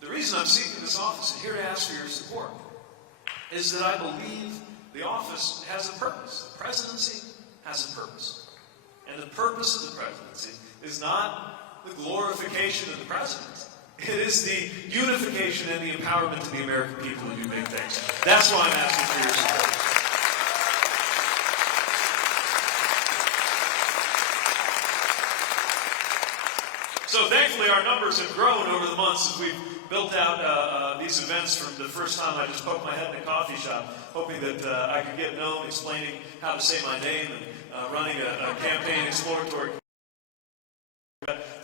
The reason I'm seeking this office and here to ask for your support is that I believe the office has a purpose. The presidency has a purpose. And the purpose of the presidency is not the glorification of the president. It is the unification and the empowerment of the American people to do big things. That's why I'm asking for your support. So thankfully our numbers have grown over the months as we've built out these events. From the first time I just poked my head in a coffee shop, hoping that I could get known, explaining how to say my name and running a campaign exploratory.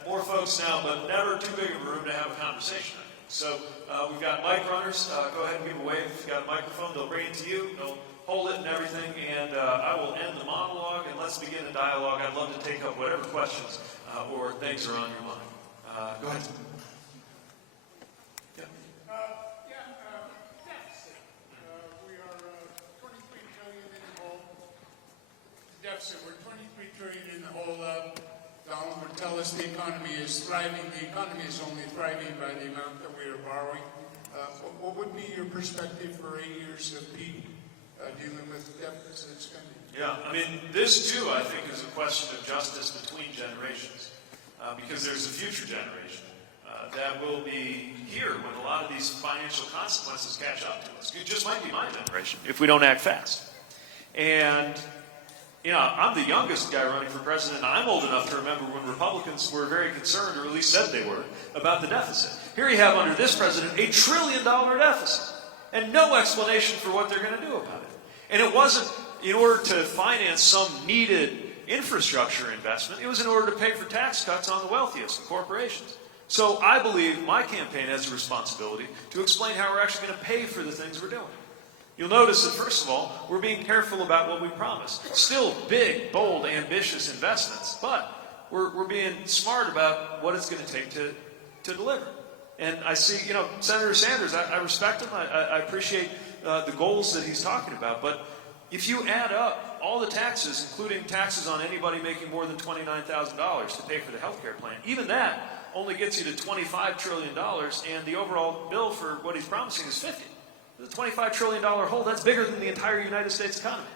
More folks now, but never too big of a room to have a conversation. So we've got mic runners. Go ahead and give a wave. If you've got a microphone, they'll bring it to you. They'll hold it and everything. And I will end the monologue, and let's begin a dialogue. I'd love to take up whatever questions or things are on your mind. Go ahead. Deficit. We are 23 trillion in the hole. Deficit. We're 23 trillion in the hole. Donald would tell us the economy is thriving. The economy is only thriving by the amount that we are borrowing. What would be your perspective for 8 years of peak dealing with deficit spending? Yeah, I mean, this too, I think, is a question of justice between generations, because there's a future generation that will be here when a lot of these financial consequences catch up to us. It just might be my generation if we don't act fast. And, you know, I'm the youngest guy running for president, and I'm old enough to remember when Republicans were very concerned, or at least said they were, about the deficit. Here you have, under this president, $1 trillion deficit, and no explanation for what they're going to do about it. And it wasn't in order to finance some needed infrastructure investment. It was in order to pay for tax cuts on the wealthiest, the corporations. So I believe my campaign has a responsibility to explain how we're actually going to pay for the things we're doing. You'll notice that, first of all, we're being careful about what we promise. Still big, bold, ambitious investments, but we're being smart about what it's going to take to deliver. And I see, you know, Senator Sanders, I respect him. I appreciate the goals that he's talking about. But if you add up all the taxes, including taxes on anybody making more than $29,000 to pay for the health care plan, even that only gets you to $25 trillion, and the overall bill for what he's promising is $50. The $25 trillion hole, that's bigger than the entire United States economy.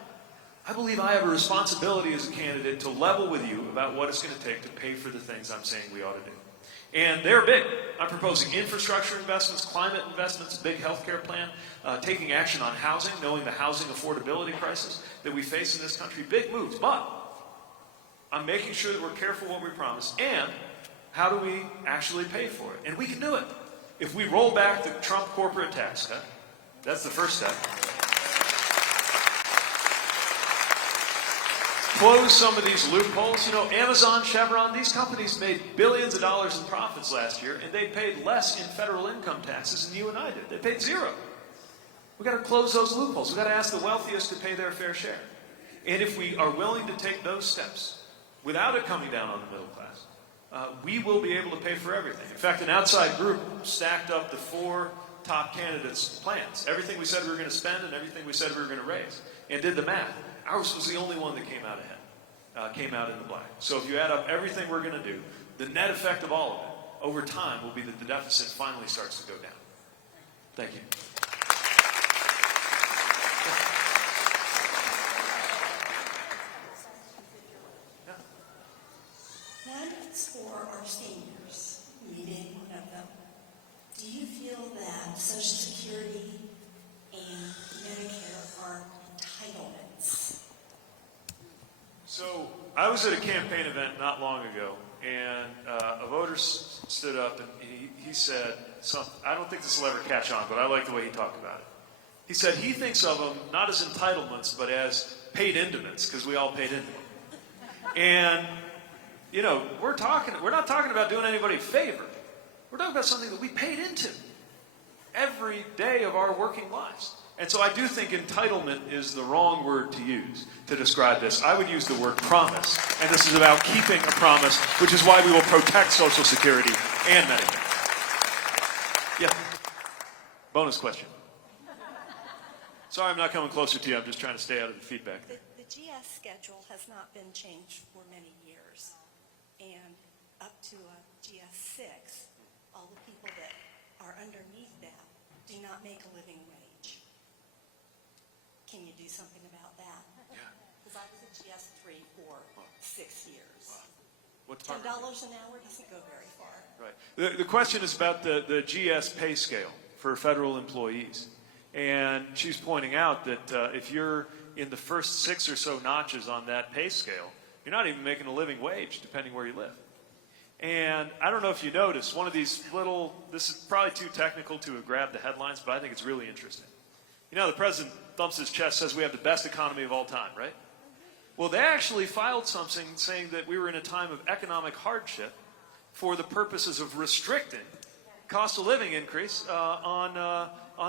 I believe I have a responsibility as a candidate to level with you about what it's going to take to pay for the things I'm saying we ought to do. And they're big. I'm proposing infrastructure investments, climate investments, a big health care plan, taking action on housing, knowing the housing affordability crisis that we face in this country. Big moves. But I'm making sure that we're careful what we promise, and how do we actually pay for it? And we can do it. If we roll back the Trump corporate tax cut, that's the first step. Close some of these loopholes. You know, Amazon, Chevron, these companies made billions of dollars in profits last year, and they paid less in federal income taxes than you and I did. They paid zero. We've got to close those loopholes. We've got to ask the wealthiest to pay their fair share. And if we are willing to take those steps without it coming down on the middle class, we will be able to pay for everything. In fact, an outside group stacked up the 4 top candidates' plans. Everything we said we were going to spend and everything we said we were going to raise. And did the math. Ours was the only one that came out ahead, came out in the black. So if you add up everything we're going to do, the net effect of all of it over time will be that the deficit finally starts to go down. Thank you. When it's for our seniors, me being one of them, do you feel that Social Security and Medicare are entitlements? So I was at a campaign event not long ago, and a voter stood up and he said something. I don't think this will ever catch on, but I like the way he talked about it. He said he thinks of them not as entitlements, but as paid endowments, because we all paid into them. And, you know, we're not talking about doing anybody a favor. We're talking about something that we paid into every day of our working lives. And so I do think entitlement is the wrong word to use to describe this. I would use the word promise. And this is about keeping a promise, which is why we will protect Social Security and Medicare. Yeah. Bonus question. Sorry, I'm not coming closer to you. I'm just trying to stay out of the feedback. The GS schedule has not been changed for many years. And up to GS 6, all the people that are underneath that do not make a living wage. Can you do something about that? Yeah. Because I was at GS 3 for 6 years. Wow. What $10 an department? hour doesn't go very far. Right. The question is about the GS pay scale for federal employees. And she's pointing out that if you're in the first 6 or so notches on that pay scale, you're not even making a living wage, depending where you live. And I don't know if you noticed, one of these little, this is probably too technical to grab the headlines, but I think it's really interesting. You know, the president thumps his chest, says we have the best economy of all time, right? Well, they actually filed something saying that we were in a time of economic hardship for the purposes of restricting cost of living increase on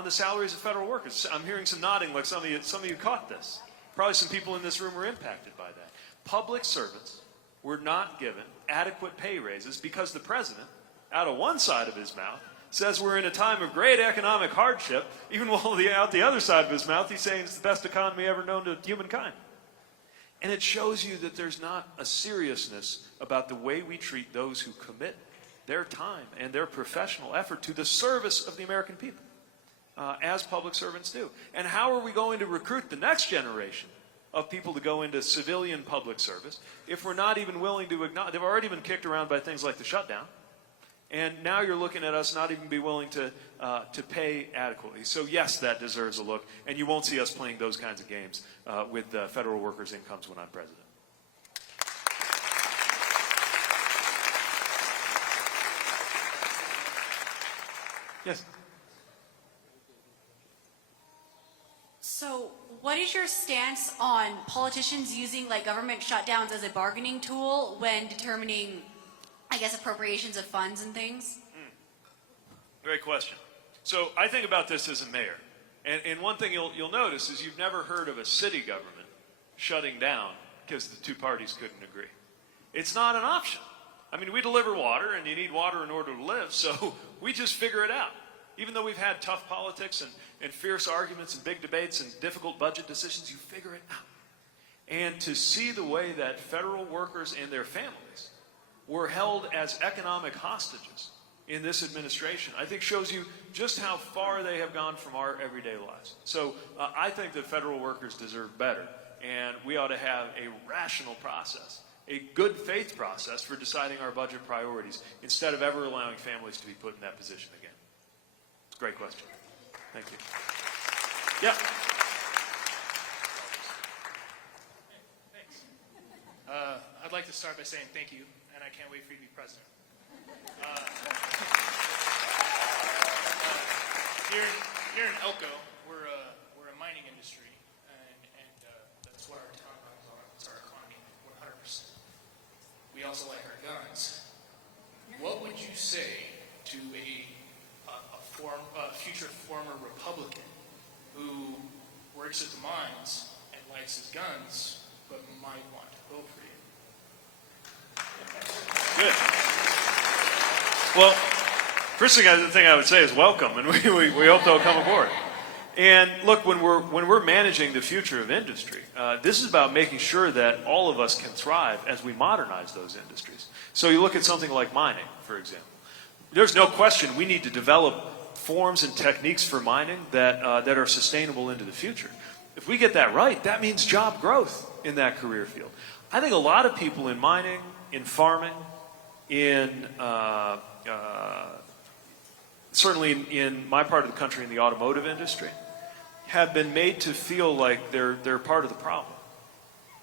the salaries of federal workers. I'm hearing some nodding, like some of you caught this. Probably some people in this room were impacted by that. Public servants were not given adequate pay raises because the president, out of one side of his mouth, says we're in a time of great economic hardship, even while out the other side of his mouth he's saying it's the best economy ever known to humankind. And it shows you that there's not a seriousness about the way we treat those who commit their time and their professional effort to the service of the American people, as public servants do. And how are we going to recruit the next generation of people to go into civilian public service if we're not even willing to acknowledge? They've already been kicked around by things like the shutdown. And now you're looking at us not even be willing to pay adequately. So yes, that deserves a look. And you won't see us playing those kinds of games with federal workers' incomes when I'm president. Yes. So what is your stance on politicians using like government shutdowns as a bargaining tool when determining, I guess, appropriations of funds and things? Great question. So I think about this as a mayor. And one thing you'll notice is you've never heard of a city government shutting down because the two parties couldn't agree. It's not an option. I mean, we deliver water, and you need water in order to live, so we just figure it out. Even though we've had tough politics and fierce arguments and big debates and difficult budget decisions, you figure it out. And to see the way that federal workers and their families were held as economic hostages in this administration, I think shows you just how far they have gone from our everyday lives. So I think that federal workers deserve better, and we ought to have a rational process, a good faith process for deciding our budget priorities instead of ever allowing families to be put in that position again. It's a great question. Thank you. Yeah. Thanks. I'd like to start by saying thank you, and I can't wait for you to be president. Here in Elko, we're a mining industry, and that's what our town runs on. It's our economy, 100%. We also like our guns. What would you say to a future former Republican who works at the mines and likes his guns, but might want to vote for you? Good. Well, first thing I would say is welcome, and we hope they'll come aboard. And look, when we're managing the future of industry, this is about making sure that all of us can thrive as we modernize those industries. So you look at something like mining, for example. There's no question we need to develop forms and techniques for mining that are sustainable into the future. If we get that right, that means job growth in that career field. I think a lot of people in mining, in farming, certainly in my part of the country, in the automotive industry, have been made to feel like they're part of the problem.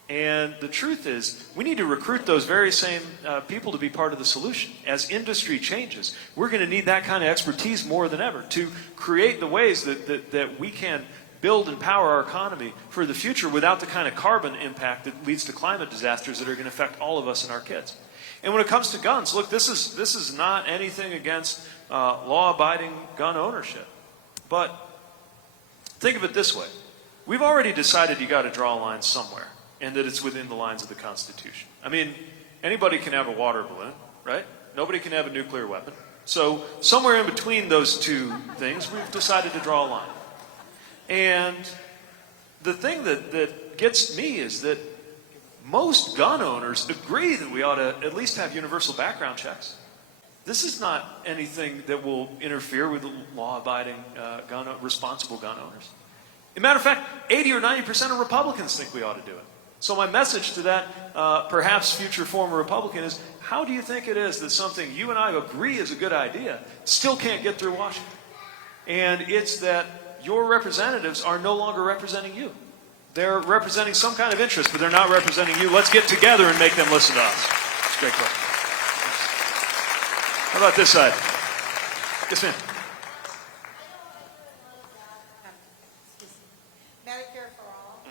And the truth is, we need to recruit those very same people to be part of the solution. As industry changes, we're going to need that kind of expertise more than ever to create the ways that we can build and power our economy for the future without the kind of carbon impact that leads to climate disasters that are going to affect all of us and our kids. And when it comes to guns, look, this is not anything against law-abiding gun ownership. But think of it this way. We've already decided you got to draw a line somewhere, and that it's within the lines of the Constitution. I mean, anybody can have a water balloon, right? Nobody can have a nuclear weapon. So somewhere in between those two things, we've decided to draw a line. And the thing that gets me is that most gun owners agree that we ought to at least have universal background checks. This is not anything that will interfere with law-abiding, responsible gun owners. As a matter of fact, 80 or 90% of Republicans think we ought to do it. So my message to that perhaps future former Republican is, how do you think it is that something you and I agree is a good idea still can't get through Washington? And it's that your representatives are no longer representing you. They're representing some kind of interest, but they're not representing you. Let's get together and make them listen to us. It's a great question. How about this side? Yes, ma'am. Medicare for all.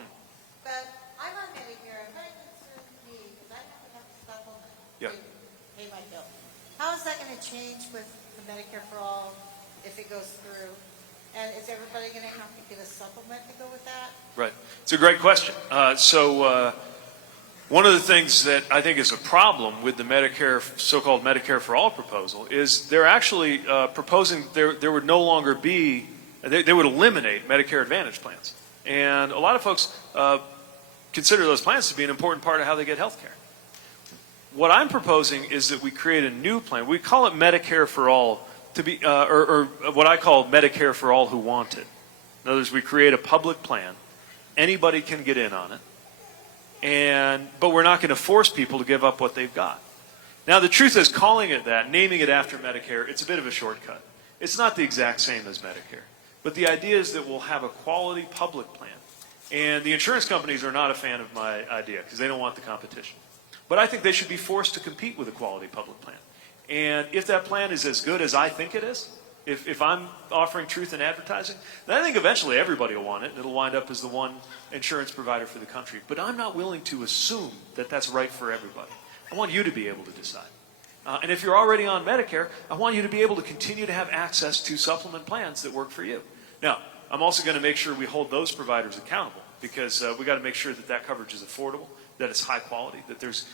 But I'm on Medicare, and very concerned me because I have enough supplement to pay my bill. How is that going to to change with the Medicare for All if it goes through? And is everybody going to have to get a supplement to go with that? Right. It's a great question. One of the things that I think is a problem with the Medicare, so-called Medicare for All proposal is they're actually proposing there would no longer be, they would eliminate Medicare Advantage plans. And a lot of folks consider those plans to be an important part of how they get health care. What I'm proposing is that we create a new plan. We call it Medicare for All, to be, or what I call Medicare for All who want it. In other words, we create a public plan. Anybody can get in on it. But we're not going to force people to give up what they've got. Now, the truth is, calling it that, naming it after Medicare, it's a bit of a shortcut. It's not the exact same as Medicare. But the idea is that we'll have a quality public plan. And the insurance companies are not a fan of my idea because they don't want the competition. But I think they should be forced to compete with a quality public plan. And if that plan is as good as I think it is, if I'm offering truth in advertising, then I think eventually everybody will want it, and it'll wind up as the one insurance provider for the country. But I'm not willing to assume that that's right for everybody. I want you to be able to decide. And if you're already on Medicare, I want you to be able to continue to have access to supplement plans that work for you. Now, I'm also going to make sure we hold those providers accountable, because we got to make sure that that coverage is affordable, that it's high quality, that there's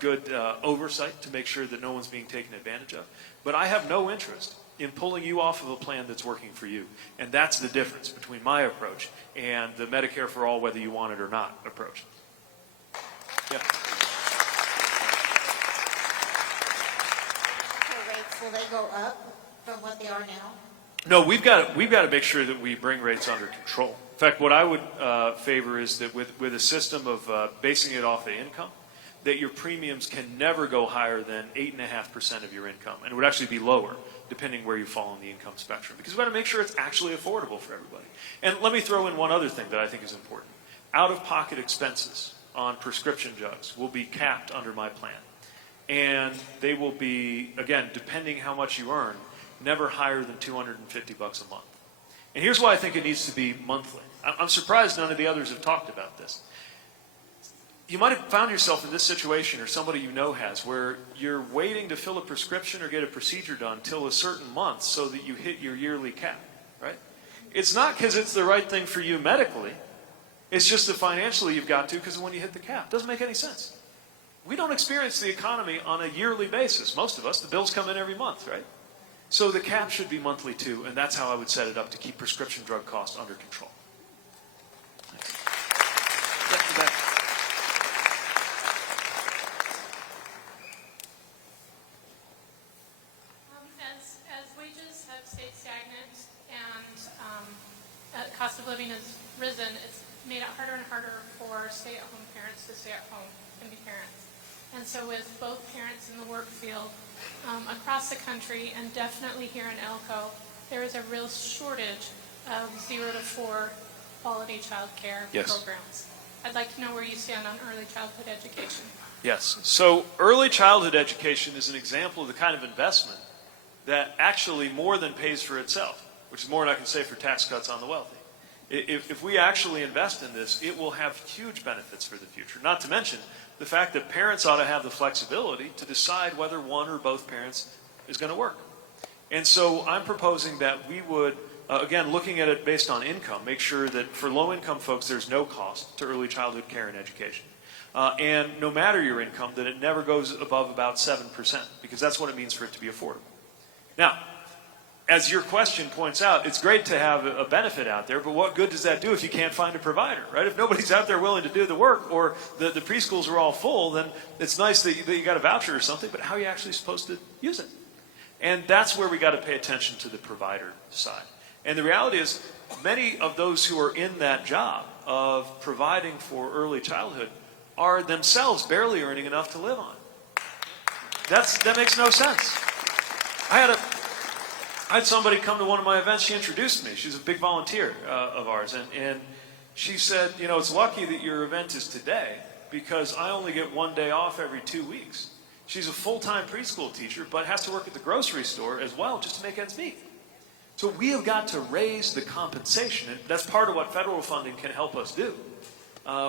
good oversight to make sure that no one's being taken advantage of. But I have no interest in pulling you off of a plan that's working for you. And that's the difference between my approach and the Medicare for All, whether you want it or not approach. Yeah. Rates, will they go up from what they are now? No, we've got to make sure that we bring rates under control. In fact, what I would favor is that with a system of basing it off the income, that your premiums can never go higher than 8.5% of your income, and it would actually be lower depending where you fall on the income spectrum, because we've got to make sure it's actually affordable for everybody. And let me throw in one other thing that I think is important. Out-of-pocket expenses on prescription drugs will be capped under my plan, and they will be, again, depending how much you earn, never higher than $250 a month. And here's why I think it needs to be monthly. I'm surprised none of the others have talked about this. You might have found yourself in this situation, or somebody you know has, where you're waiting to fill a prescription or get a procedure done till a certain month so that you hit your yearly cap, right? It's not because it's the right thing for you medically. It's just that financially you've got to, because when you hit the cap. It doesn't make any sense. We don't experience the economy on a yearly basis. Most of us, the bills come in every month, right? So the cap should be monthly too, and that's how I would set it up to keep prescription drug costs under control. As wages have stayed stagnant and cost of living has risen, it's made it harder and harder for stay-at-home parents to stay at home and be parents. And so with both parents in the work field across the country, and definitely here in Elko, there is a real shortage of 0 to 4 quality child care programs. I'd like to know where you stand on early childhood education. Yes. So early childhood education is an example of the kind of investment that actually more than pays for itself, which is more than I can say for tax cuts on the wealthy. If we actually invest in this, it will have huge benefits for the future. Not to mention the fact that parents ought to have the flexibility to decide whether one or both parents is going to work. And so I'm proposing that we would, again, looking at it based on income, make sure that for low-income folks there's no cost to early childhood care and education. And no matter your income, that it never goes above about 7%, because that's what it means for it to be affordable. Now, as your question points out, it's great to have a benefit out there, but what good does that do if you can't find a provider, right? If nobody's out there willing to do the work, or the preschools are all full, then it's nice that you got a voucher or something, but how are you actually supposed to use it? And that's where we got to pay attention to the provider side. And the reality is, many of those who are in that job of providing for early childhood are themselves barely earning enough to live on. That makes no sense. I had somebody come to one of my events. She introduced me. She's a big volunteer of ours. And she said, you know, it's lucky that your event is today, because I only get 1 day off every 2 weeks. She's a full-time preschool teacher, but has to work at the grocery store as well just to make ends meet. So we have got to raise the compensation. And that's part of what federal funding can help us do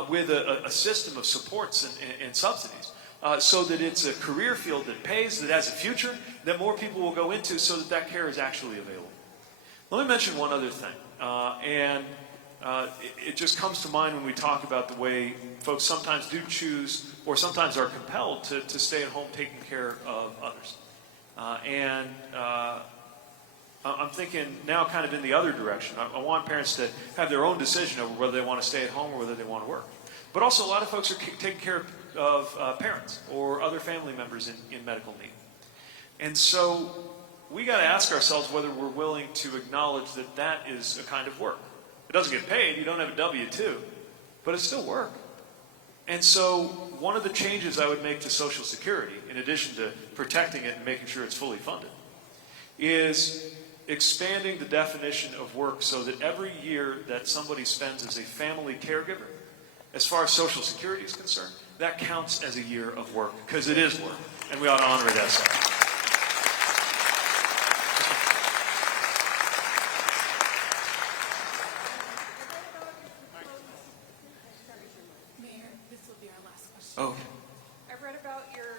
with a system of supports and subsidies. so that it's a career field that pays, that has a future, that more people will go into so that that care is actually available. Let me mention one other thing, it just comes to mind when we talk about the way folks sometimes do choose or sometimes are compelled to stay at home taking care of others. I'm thinking now kind of in the other direction. I want parents to have their own decision over whether they want to stay at home or whether they want to work. But also a lot of folks are taking care of parents or other family members in medical need. And so we got to ask ourselves whether we're willing to acknowledge that that is a kind of work. It doesn't get paid, you don't have a W-2, but it's still work. And so one of the changes I would make to Social Security, in addition to protecting it and making sure it's fully funded, is expanding the definition of work so that every year that somebody spends as a family caregiver, as far as Social Security is concerned, that counts as a year of work, because it is work, and we ought to honor it as such. Mayor, this will be our last question. Oh. I've read about your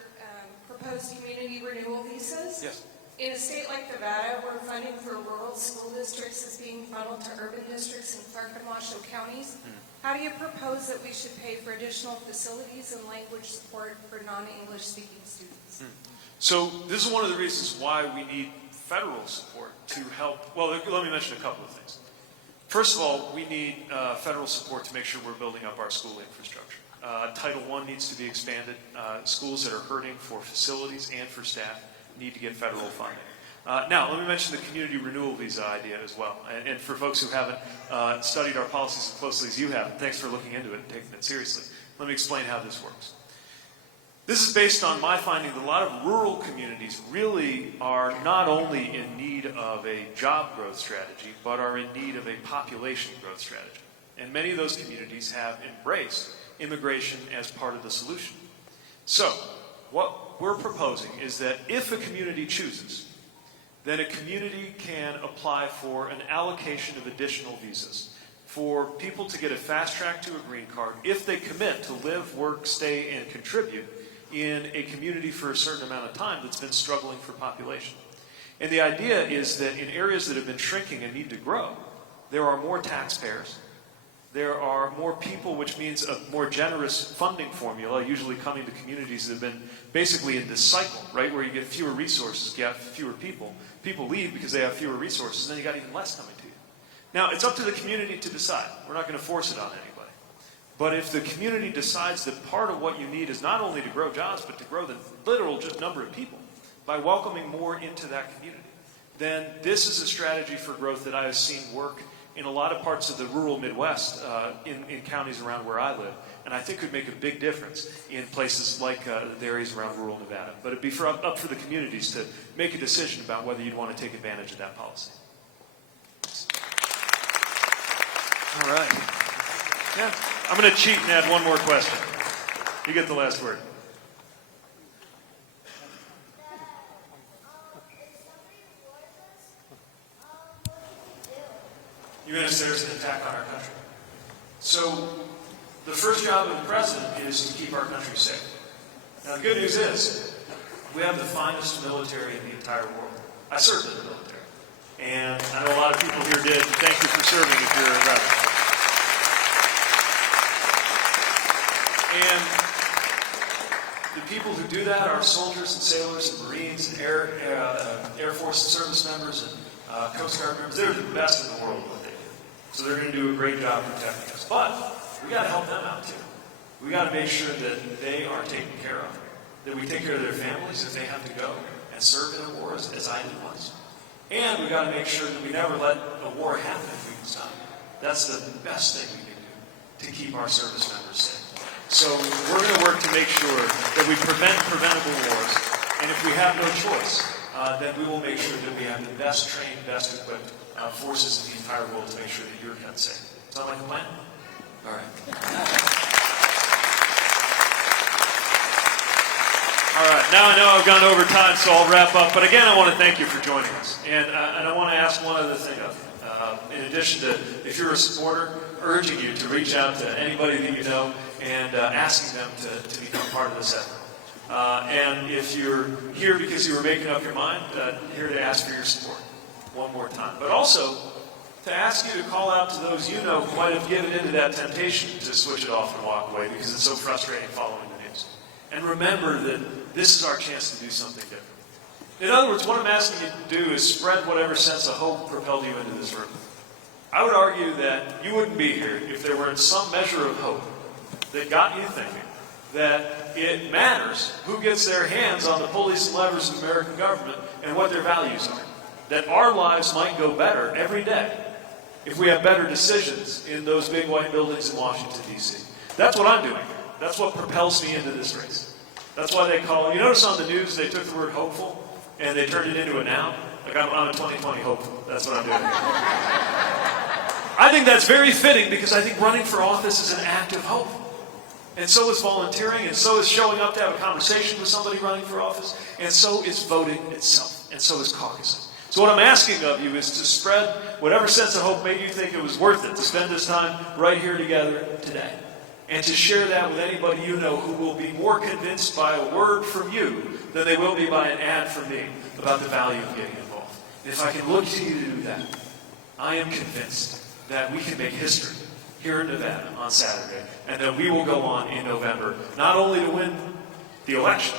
proposed community renewal visas. Yes. In a state like Nevada, where funding for rural school districts is being funneled to urban districts in Clark and Washoe counties, how do you propose that we should pay for additional facilities and language support for non-English speaking students? So this is one of the reasons why we need federal support to help. Well, let me mention a couple of things. First of all, we need federal support to make sure we're building up our school infrastructure. Title I needs to be expanded. Schools that are hurting for facilities and for staff need to get federal funding. Now, let me mention the community renewal visa idea as well. And for folks who haven't studied our policies as closely as you have, thanks for looking into it and taking it seriously. Let me explain how this works. This is based on my finding that a lot of rural communities really are not only in need of a job growth strategy, but are in need of a population growth strategy. And many of those communities have embraced immigration as part of the solution. So, what we're proposing is that if a community chooses, then a community can apply for an allocation of additional visas for people to get a fast track to a green card if they commit to live, work, stay, and contribute in a community for a certain amount of time that's been struggling for population. And the idea is that in areas that have been shrinking and need to grow, there are more taxpayers, there are more people, which means a more generous funding formula, usually coming to communities that have been basically in this cycle, right, where you get fewer resources, you have fewer people. People leave because they have fewer resources, and then you got even less coming to you. Now, it's up to the community to decide. We're not going to force it on anybody. But if the community decides that part of what you need is not only to grow jobs, but to grow the literal just number of people by welcoming more into that community, then this is a strategy for growth that I have seen work in a lot of parts of the rural Midwest, in counties around where I live, and I think could make a big difference in places like the areas around rural Nevada. But it'd be up for the communities to make a decision about whether you'd want to take advantage of that policy. All right. Yeah, I'm going to cheat and add one more question. You get the last word. You understand there's an attack on our country. So the first job of the president is to keep our country safe. Now the good news is we have the finest military in the entire world. I served in the military. And I know a lot of people here did. Thank you for serving if you're a veteran. And the people who do that are soldiers and sailors and Marines and Air Force and service members and Coast Guard members. They're the best in the world at what they do. So they're going to do a great job protecting us. But we got to help them out too. We got to make sure that they are taken care of. That we take care of their families if they have to go and serve in a war, as I did once. And we got to make sure that we never let a war happen if we can stop it. That's the best thing we can do to keep our service members safe. So we're going to work to make sure that we prevent preventable wars. And if we have no choice, then we will make sure that we have the best trained, best equipped forces in the entire world to make sure that you're kept safe. Sound like a plan? All right. All right. Now I know I've gone over time, so I'll wrap up. But again, I want to thank you for joining us. And I want to ask one other thing of you. In addition to, if you're a supporter, urging you to reach out to anybody that you know and asking them to become part of this effort. And if you're here because you were making up your mind, here to ask for your support one more time. But also to ask you to call out to those you know who might have given into that temptation to switch it off and walk away because it's so frustrating following the news. And remember that this is our chance to do something different. In other words, what I'm asking you to do is spread whatever sense of hope propelled you into this room. I would argue that you wouldn't be here if there weren't some measure of hope that got you thinking that it matters who gets their hands on the pulleys and levers of American government and what their values are. That our lives might go better every day if we have better decisions in those big white buildings in Washington, D.C. That's what I'm doing here. That's what propels me into this race. That's why they call, you notice on the news they took the word hopeful and they turned it into a noun. Like I'm a 2020 hopeful. That's what I'm doing here. I think that's very fitting because I think running for office is an act of hope. And so is volunteering, and so is showing up to have a conversation with somebody running for office, and so is voting itself, and so is caucusing. So what I'm asking of you is to spread whatever sense of hope made you think it was worth it to spend this time right here together today. And to share that with anybody you know who will be more convinced by a word from you than they will be by an ad from me about the value of getting involved. And if I can look to you to do that, I am convinced that we can make history here in Nevada on Saturday, and that we will go on in November, not only to win the election,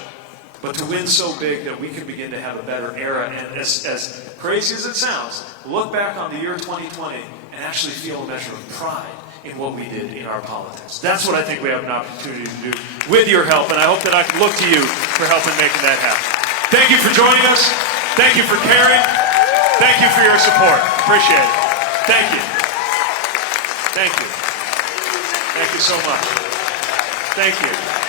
but to win so big that we can begin to have a better era. And as crazy as it sounds, look back on the year 2020 and actually feel a measure of pride in what we did in our politics. That's what I think we have an opportunity to do with your help, and I hope that I can look to you for help in making that happen. Thank you for joining us. Thank you for caring. Thank you for your support. Appreciate it. Thank you. Thank you. Thank you so much. Thank you.